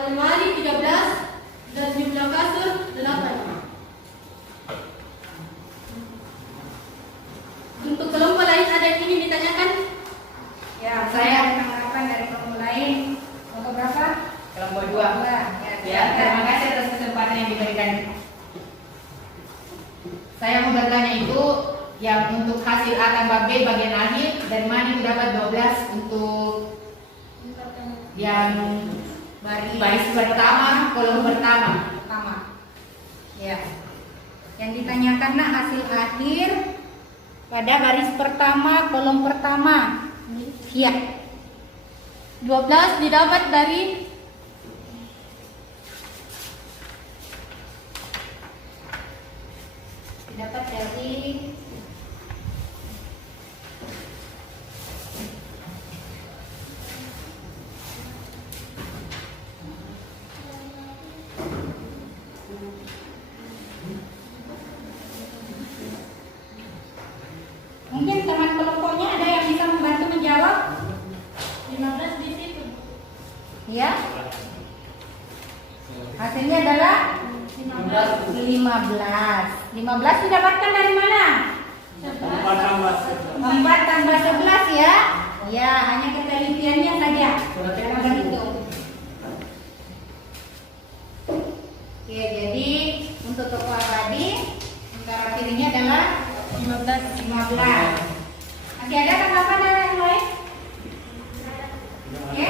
lemari 13 dan jumlah kasur 8. Untuk kelompok lain ada yang ingin ditanyakan? Ya, saya ada tanggapan dari kelompok lain. Kelompok berapa? Kelompok 2. Dua. Ya, terima kasih atas kesempatan yang diberikan. Saya mau bertanya itu yang untuk hasil A tambah B bagian akhir dari mana itu dapat 12 untuk yang baris pertama, kolom pertama. Ya. Yang ditanyakan nak hasil akhir pada baris pertama, kolom pertama. Iya. 12 didapat dari Mungkin teman kelompoknya ada yang bisa membantu menjawab? 15 di situ. Ya. Hasilnya adalah 15. 15 didapatkan dari mana? 4 tambah 11 ya. Ya, hanya ketelitiannya saja. Cara berhitung. Oke, jadi untuk toko abadi antara kirinya adalah 15. Masih ada tanggapan dari yang lain? Oke.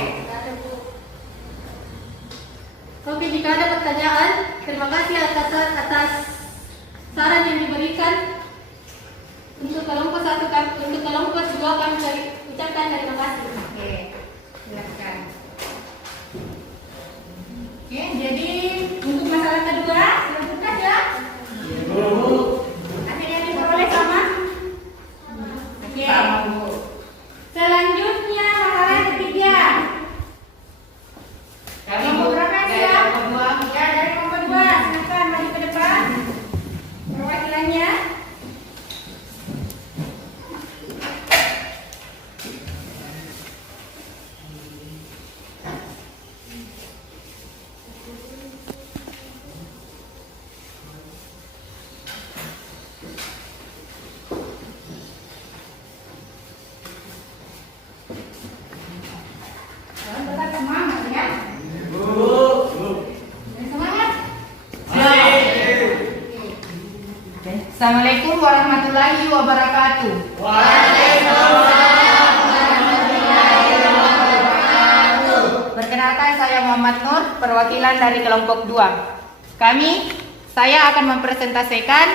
Oke, jika ada pertanyaan, terima kasih atas saran yang diberikan. Untuk kelompok 1, untuk kelompok 2 kami ucapkan terima kasih. Oke, silakan. Oke, jadi untuk masalah kedua, silakan ya. Hasil yang diperoleh sama? Oke. Selanjutnya masalah ketiga. Kelompok berapa ya? Ya, dari kelompok 2. Silakan maju ke depan. Perwakilannya. Tetap semangat ya. Semangat. Assalamualaikum warahmatullahi wabarakatuh. Perkenalkan, saya Muhammad Nur, perwakilan dari kelompok 2. Saya akan mempresentasikan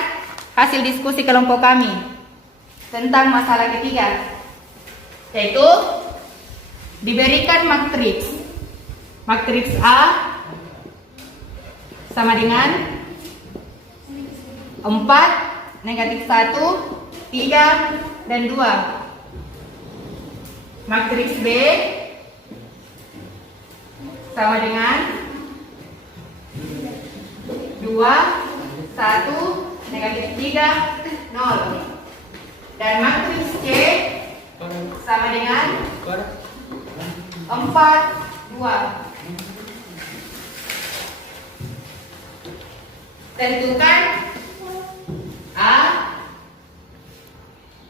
hasil diskusi kelompok kami tentang masalah ketiga, yaitu diberikan matriks A sama dengan 4, negatif 1, 3, dan 2. Matriks B sama dengan 2, 1, negatif 3, 0. Dan matriks C sama dengan 4, 2. Tentukan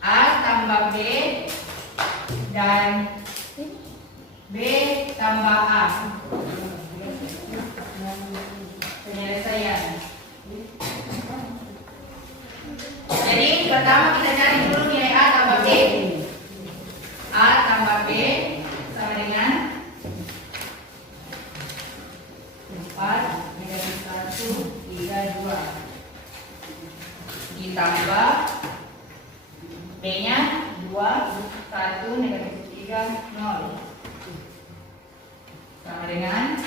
A tambah B dan B tambah A. Penyelesaian. Jadi pertama kita cari dulu nilai A tambah B. A tambah B sama dengan 4, negatif 1, 3, 2. Ditambah B-nya 2, 1, negatif 3, 0. Sama dengan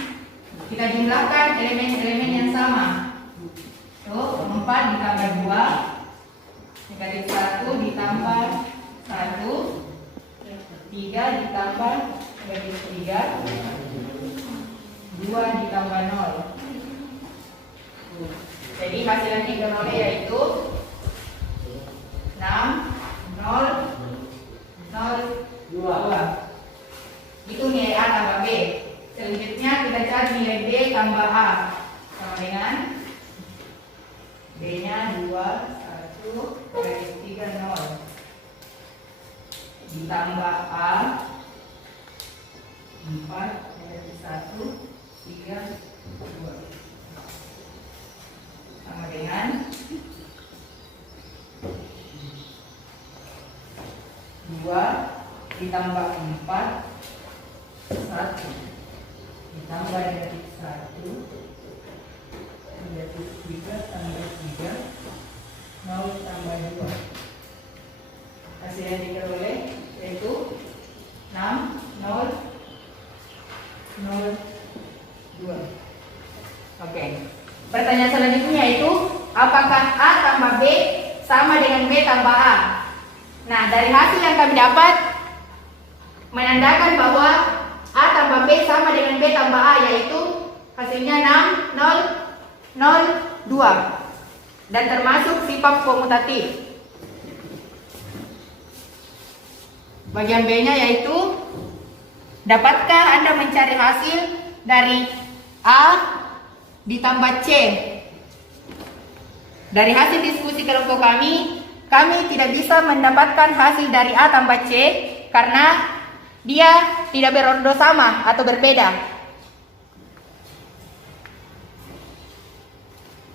kita jumlahkan elemen-elemen yang sama. Tuh, 4 ditambah 2, negatif 1 ditambah 1, 3 ditambah negatif 3, 2 ditambah 0. Jadi hasil yang diperoleh yaitu 6, 0, 0, 2. Itu nilai A tambah B. Selanjutnya kita cari nilai B tambah A. Sama dengan B-nya 2, 1, garis 3, 0. Ditambah A 4, garis 1, 3, 2. Sama dengan 2 ditambah 4, 1 ditambah negatif 1, negatif 3 tambah 3, 0 tambah 2. Hasil yang diperoleh yaitu 6, 0, 0, 2. Oke. Pertanyaan selanjutnya yaitu apakah A tambah B sama dengan B tambah A? Nah, dari hasil yang kami dapat menandakan bahwa A tambah B sama dengan B tambah A, yaitu hasilnya 6, 0, 0, 2 dan termasuk sifat komutatif. Bagian B-nya yaitu dapatkah Anda mencari hasil dari A ditambah C? Dari hasil diskusi kelompok kami tidak bisa mendapatkan hasil dari A tambah C karena dia tidak berordo sama atau berbeda.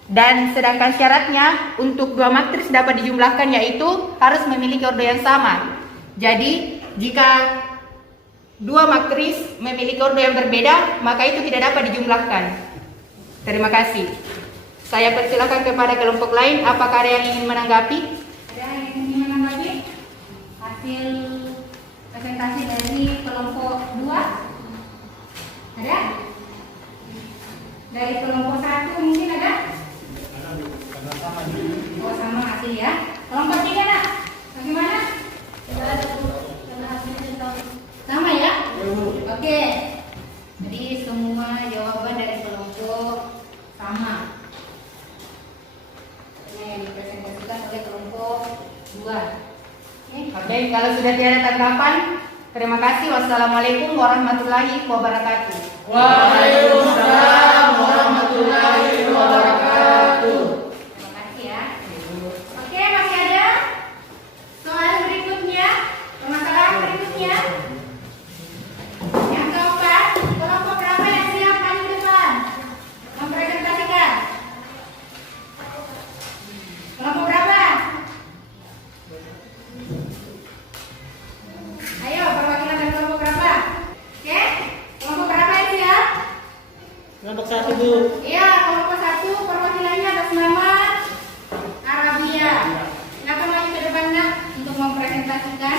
Dan sedangkan syaratnya untuk dua matriks dapat dijumlahkan yaitu harus memiliki ordo yang sama. Jadi jika dua matriks memiliki ordo yang berbeda, maka itu tidak dapat dijumlahkan. Terima kasih. Saya persilakan kepada kelompok lain, apakah ada yang ingin menanggapi? Ada yang ingin menanggapi hasil presentasi dari kelompok 2? Ada? Dari kelompok 1 mungkin ada? Oh, sama hasil ya. Kelompok 3 nak? Bagaimana? Sama ya? Oke. Jadi semua jawaban dari kelompok sama. Ini yang dipresentasikan oleh kelompok 2. Oke, kalau sudah tidak ada tanggapan, terima kasih. Wassalamualaikum warahmatullahi wabarakatuh. Waalaikumsalam warahmatullahi wabarakatuh. Terima kasih ya. Oke, masih ada soal berikutnya, permasalahan berikutnya. Yang keempat, kelompok berapa yang siap maju depan mempresentasikan? Kelompok berapa? Ayo, perwakilan dari kelompok berapa? Oke, kelompok berapa yang siap? Kelompok 1 Bu. Iya, kelompok 1 perwakilannya atas nama Arabia. Silakan maju ke depan nak untuk mempresentasikan.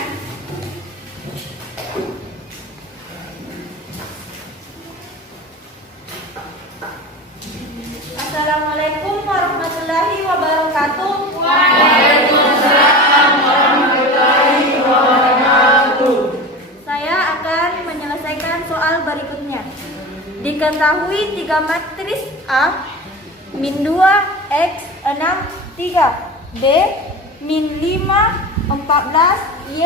Assalamualaikum warahmatullahi wabarakatuh. Waalaikumsalam warahmatullahi wabarakatuh. Saya akan menyelesaikan soal berikutnya. Diketahui 3 matriks A min 2 X 6 3 B min 5 14 Y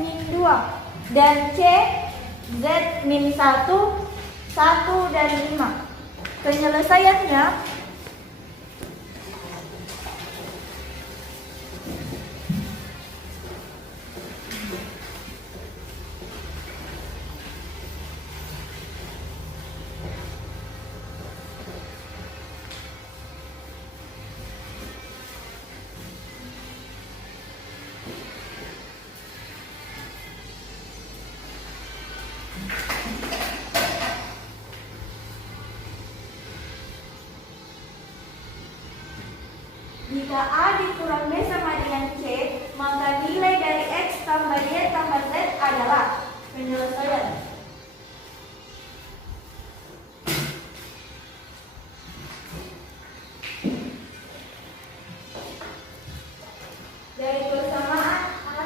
min 2 dan C Z min 1 1 dan 5. Penyelesaiannya jika A dikurang B sama dengan C, maka nilai dari X tambah Y tambah Z adalah penyelesaian. Dari persamaan A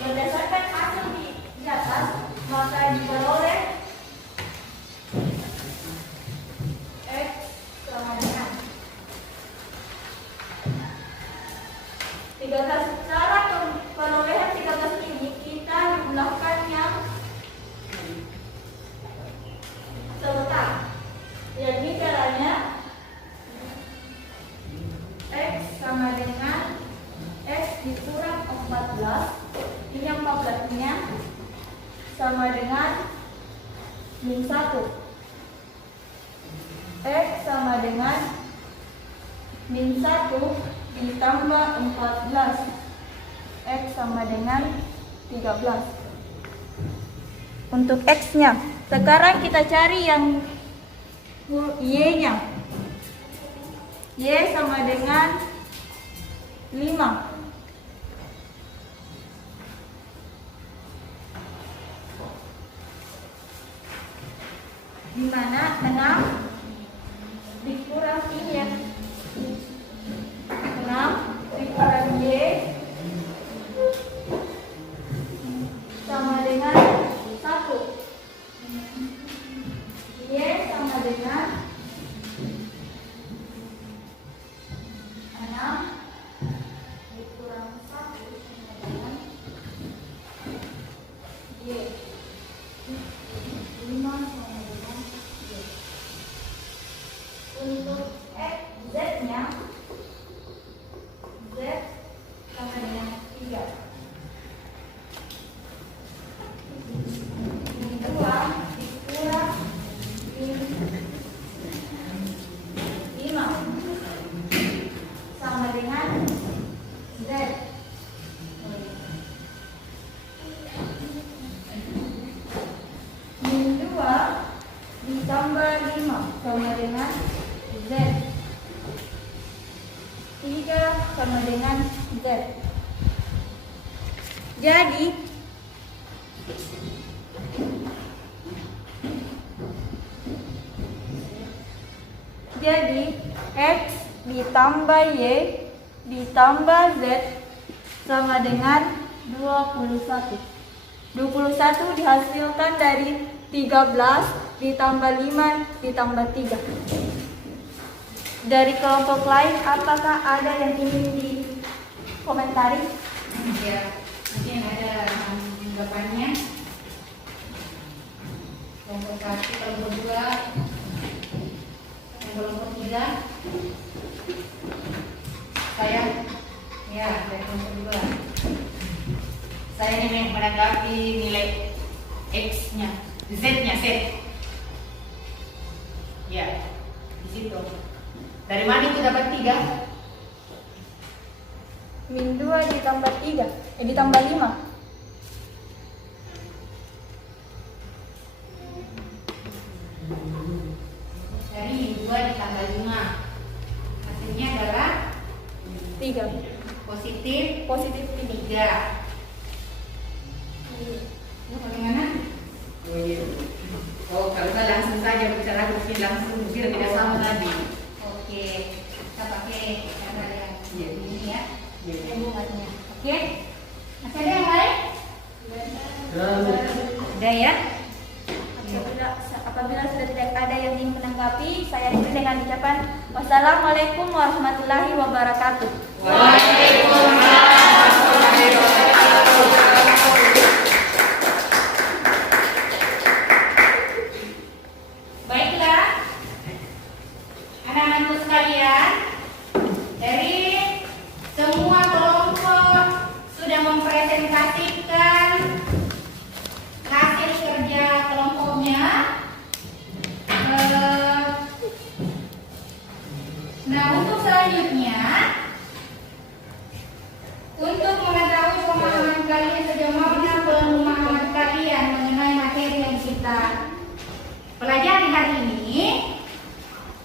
Berdasarkan hasil di atas, maka diperoleh X sama dengan 13. Cara perolehan 13 ini kita jumlahkan yang serta. Jadi caranya X sama dengan X dikurang 14. Ini yang 14-nya sama dengan min 1. X sama dengan min 1 ditambah 14. X sama dengan 13. Untuk X-nya, sekarang kita cari yang Y-nya. Y sama dengan 5. Di mana 6 dikurang ini ya. 6 dikurang Y sama dengan 1. Y sama dengan 6 dikurang 1 sama dengan Y. 5 sama dengan Y. Untuk Z-nya, Z sama dengan 3. Ini 2 dikurang 5 sama dengan Z. Min 2 ditambah 5 sama dengan Z. 3 sama dengan Z. Jadi X ditambah Y ditambah Z sama dengan 21. 21 dihasilkan dari 13 ditambah 5 ditambah 3. Dari kelompok lain, apakah ada yang ingin dikomentari? Ya, mungkin ada tanggapannya. Kelompok 1, kelompok 2, kelompok 3. Saya, ya, dari kelompok 2. Saya ini menanggapi nilai X-nya, Z-nya, Z. Ya, di situ. Dari mana itu dapat 3? Min 2 ditambah 3, ditambah 5. Dari min 2 ditambah 5. Hasilnya adalah 3. positif Positif ini. 3. Bagaimana? Oh iya. Oh kalau nggak langsung saja bicara di sini langsung biar tidak sama tadi. Oke, kita pakai cara yang Iya. ini ya. Iya. Ini buatnya. Oke. Masih ada yang lain? Udah ya? Apabila sudah tidak ada yang ingin menanggapi, saya akhiri dengan ucapan wassalamualaikum warahmatullahi wabarakatuh. Baiklah, anak-anakku sekalian, dari semua kelompok sudah mempresentasikan hasil kerja kelompoknya. Nah, untuk selanjutnya, untuk mengetahui pemahaman kalian sejauh mana pemahaman kalian mengenai materi yang kita pelajari hari ini.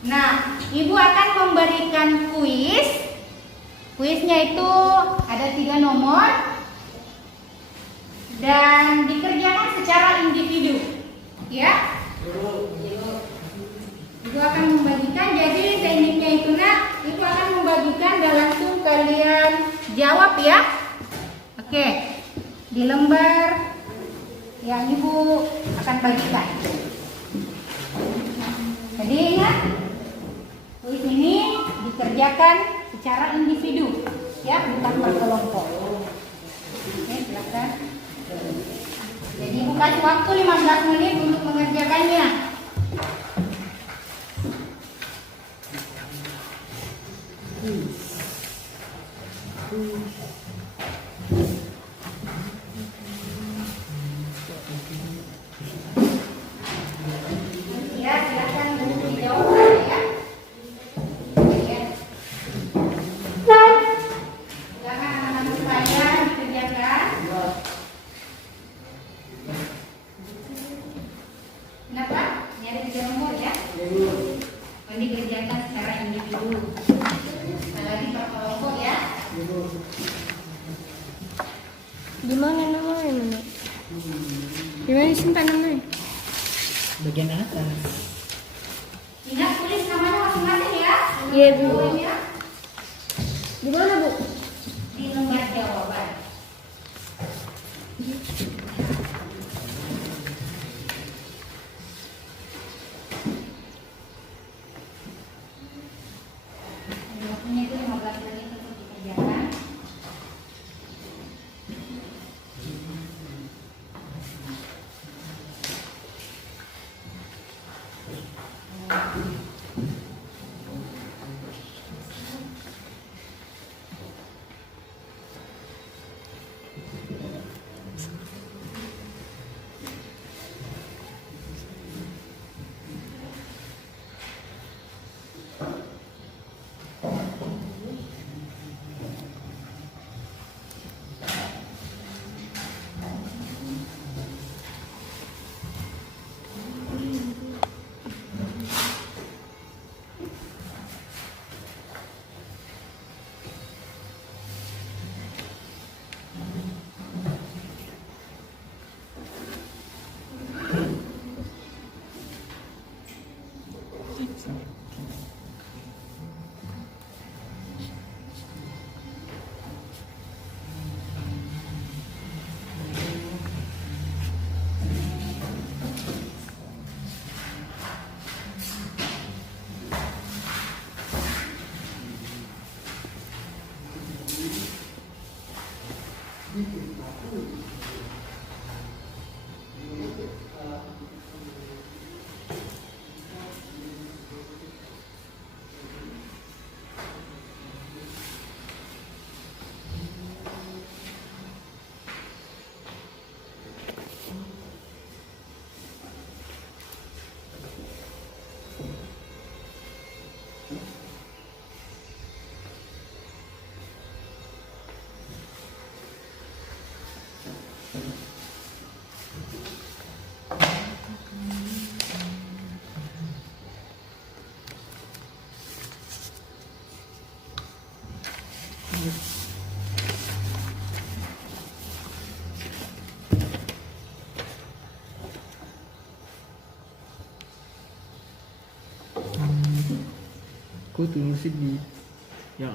Nah, Ibu akan memberikan kuis. Kuisnya itu ada 3 nomor dan dikerjakan secara individu, ya. Ibu akan membagikan. Jadi tekniknya itu nak, Ibu akan membagikan dan langsung kalian jawab ya. Oke, di lembar yang Ibu akan bagikan. Jadi ingat, kuis ini dikerjakan secara individu, ya, bukan per kelompok. Oke, silakan. Jadi Ibu kasih waktu 15 menit untuk mengerjakannya. Ya, silakan dijawab saja ya. Ya. Silakan anak-anak sekalian dikerjakan. Kenapa? Ini ada 3 nomor ya. Ini dikerjakan secara individu. Lagi per kelompok ya. Gimana namanya, Nenek? Gimana simpan namanya? Bagian atas. Ingat tulis namanya masing-masing ya. Iya, Bu. Ya. Di mana, Bu? Di lembar jawaban. Waktunya itu 15 menit untuk dikerjakan. Kau tunggu sedih. Ya.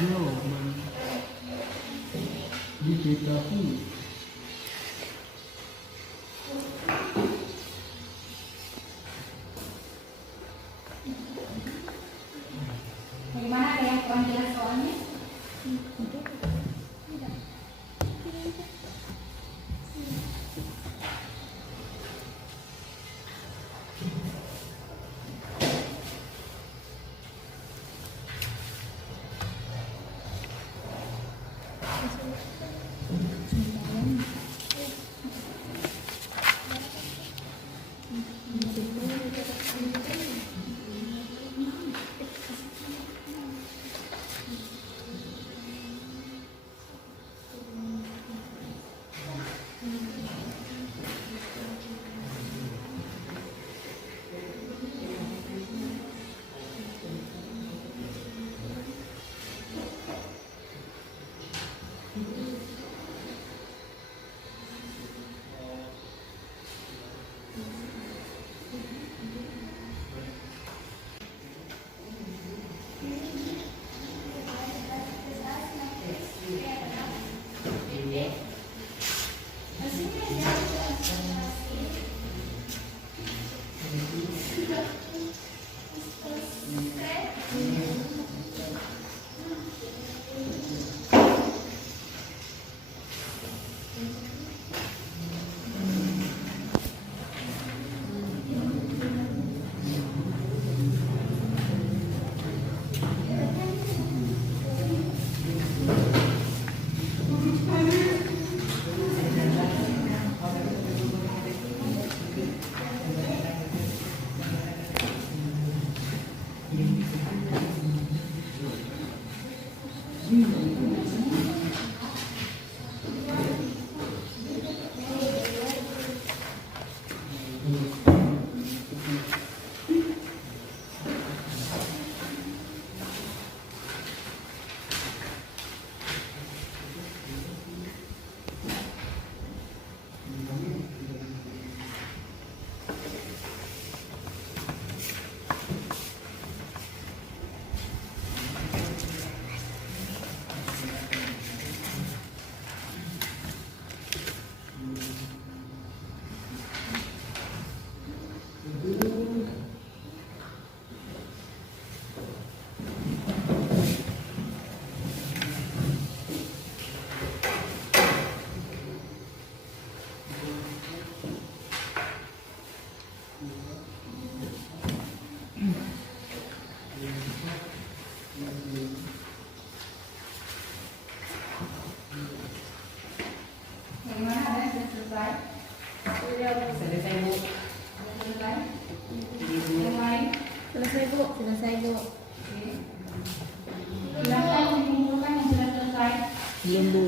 Ya, man. Diberitahu. Bagaimana, ada yang kurang jelas soalnya? Bagaimana, ada yang sudah selesai? Selesai, Bu. Sudah selesai? Yang lain? Selesai Bu, selesai Bu. Oke. Silakan dikumpulkan yang sudah selesai. Belum, Bu.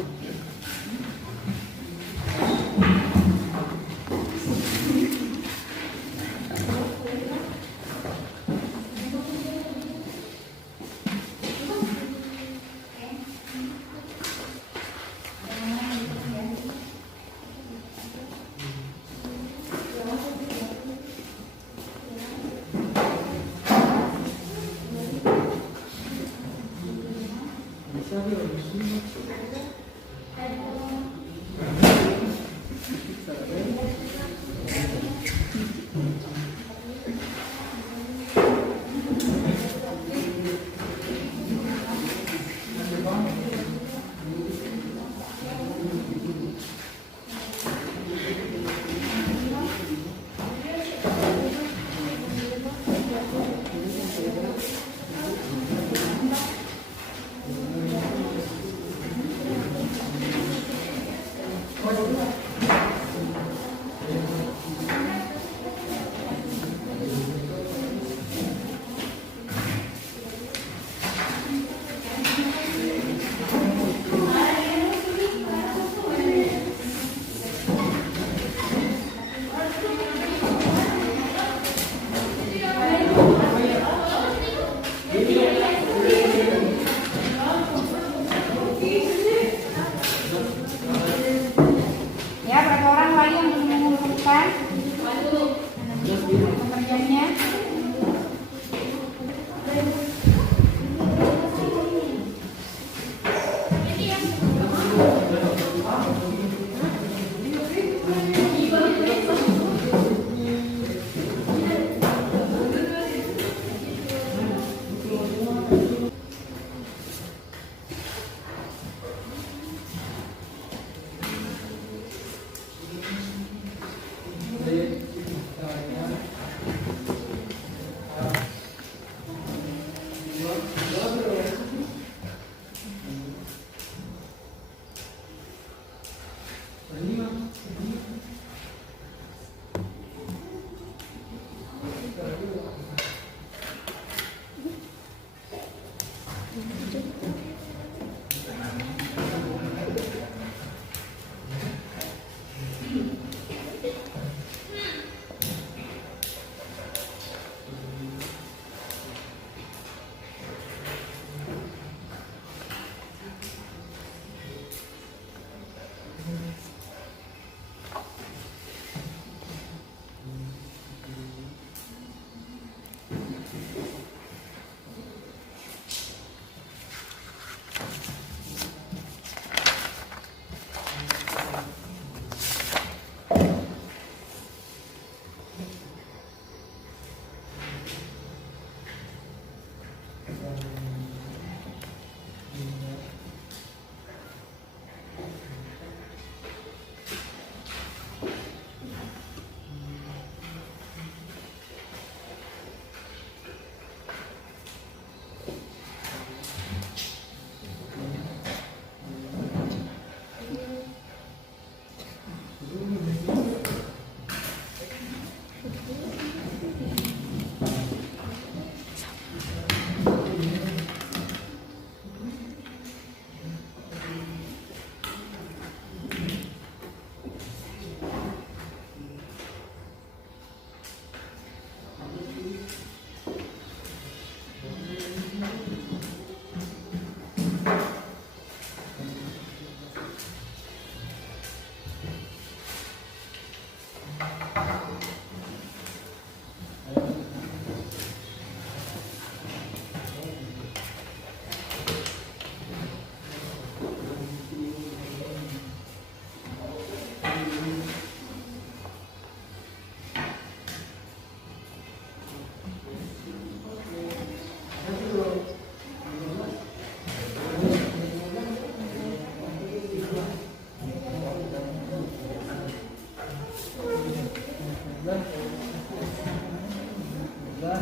Oke,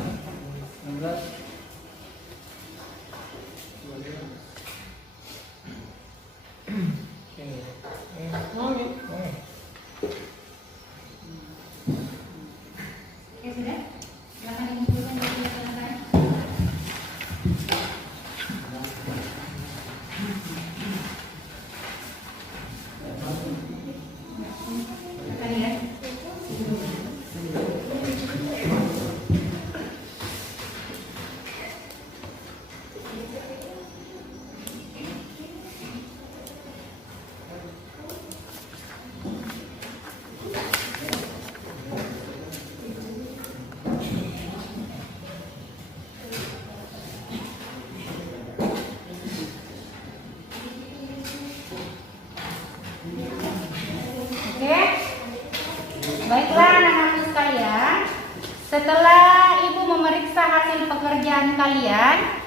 sudah? Silakan dikumpulkan dari belakang. Kalian. Oke, baiklah anak-anakku sekalian. Setelah ibu memeriksa hasil pekerjaan kalian,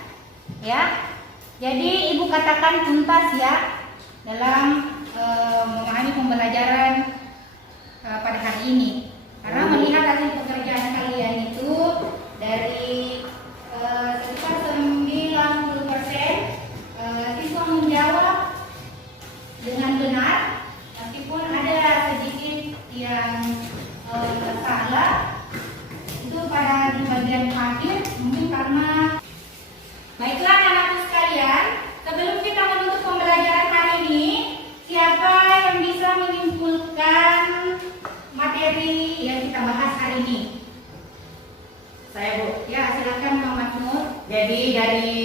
ya, jadi ibu katakan tuntas ya dalam memahami pembelajaran pada hari ini. Karena melihat hasil pekerjaan kalian itu dari sekitar 90%, siswa menjawab dengan benar. Meskipun ada sedikit yang salah, itu pada di bagian akhir mungkin karena. Baiklah anak-anakku sekalian, sebelum kita menutup pembelajaran hari ini, siapa yang bisa menyimpulkan materi yang kita bahas hari ini? Saya, Bu. Ya, silakan Muhammad Nur. Jadi dari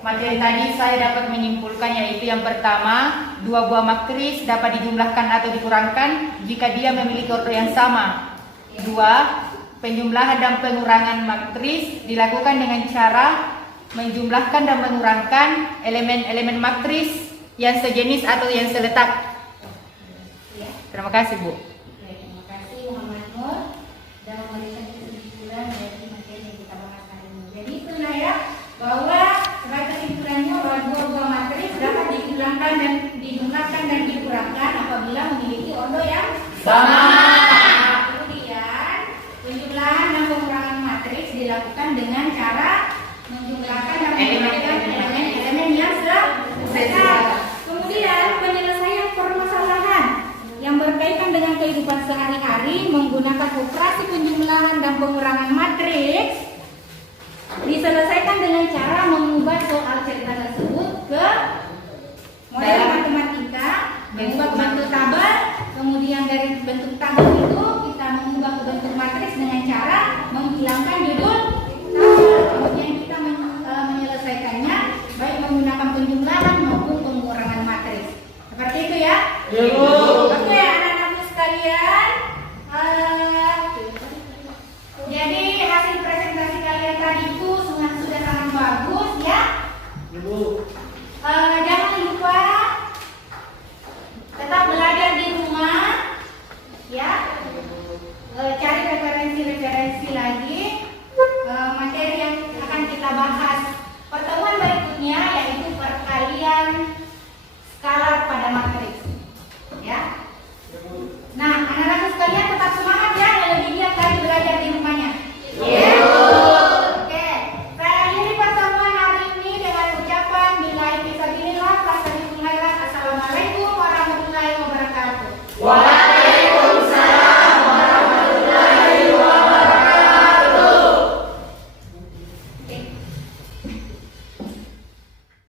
materi tadi saya dapat menyimpulkan yaitu yang pertama, 2 buah maktris dapat dijumlahkan atau dikurangkan jika dia memiliki ordo yang sama. 2. Penjumlahan dan pengurangan maktris dilakukan dengan cara menjumlahkan dan mengurangkan elemen-elemen maktris yang sejenis atau yang seletak. Terima kasih, Bu. Terima kasih Muhammad Nur dan memberikan kesimpulan dari materi yang kita bahas hari ini. Jadi itulah ya, bahwa sebagai kesimpulannya bahwa 2 buah matris dapat dijumlahkan dan dikurangkan apabila memiliki ordo yang Sama. Kemudian penjumlahan dan pengurangan matriks dilakukan dengan cara menjumlahkan dan mengurangkan elemen-elemen yang seletak. Kemudian penyelesaian permasalahan yang berkaitan dengan kehidupan sehari-hari menggunakan operasi penjumlahan dan pengurangan matriks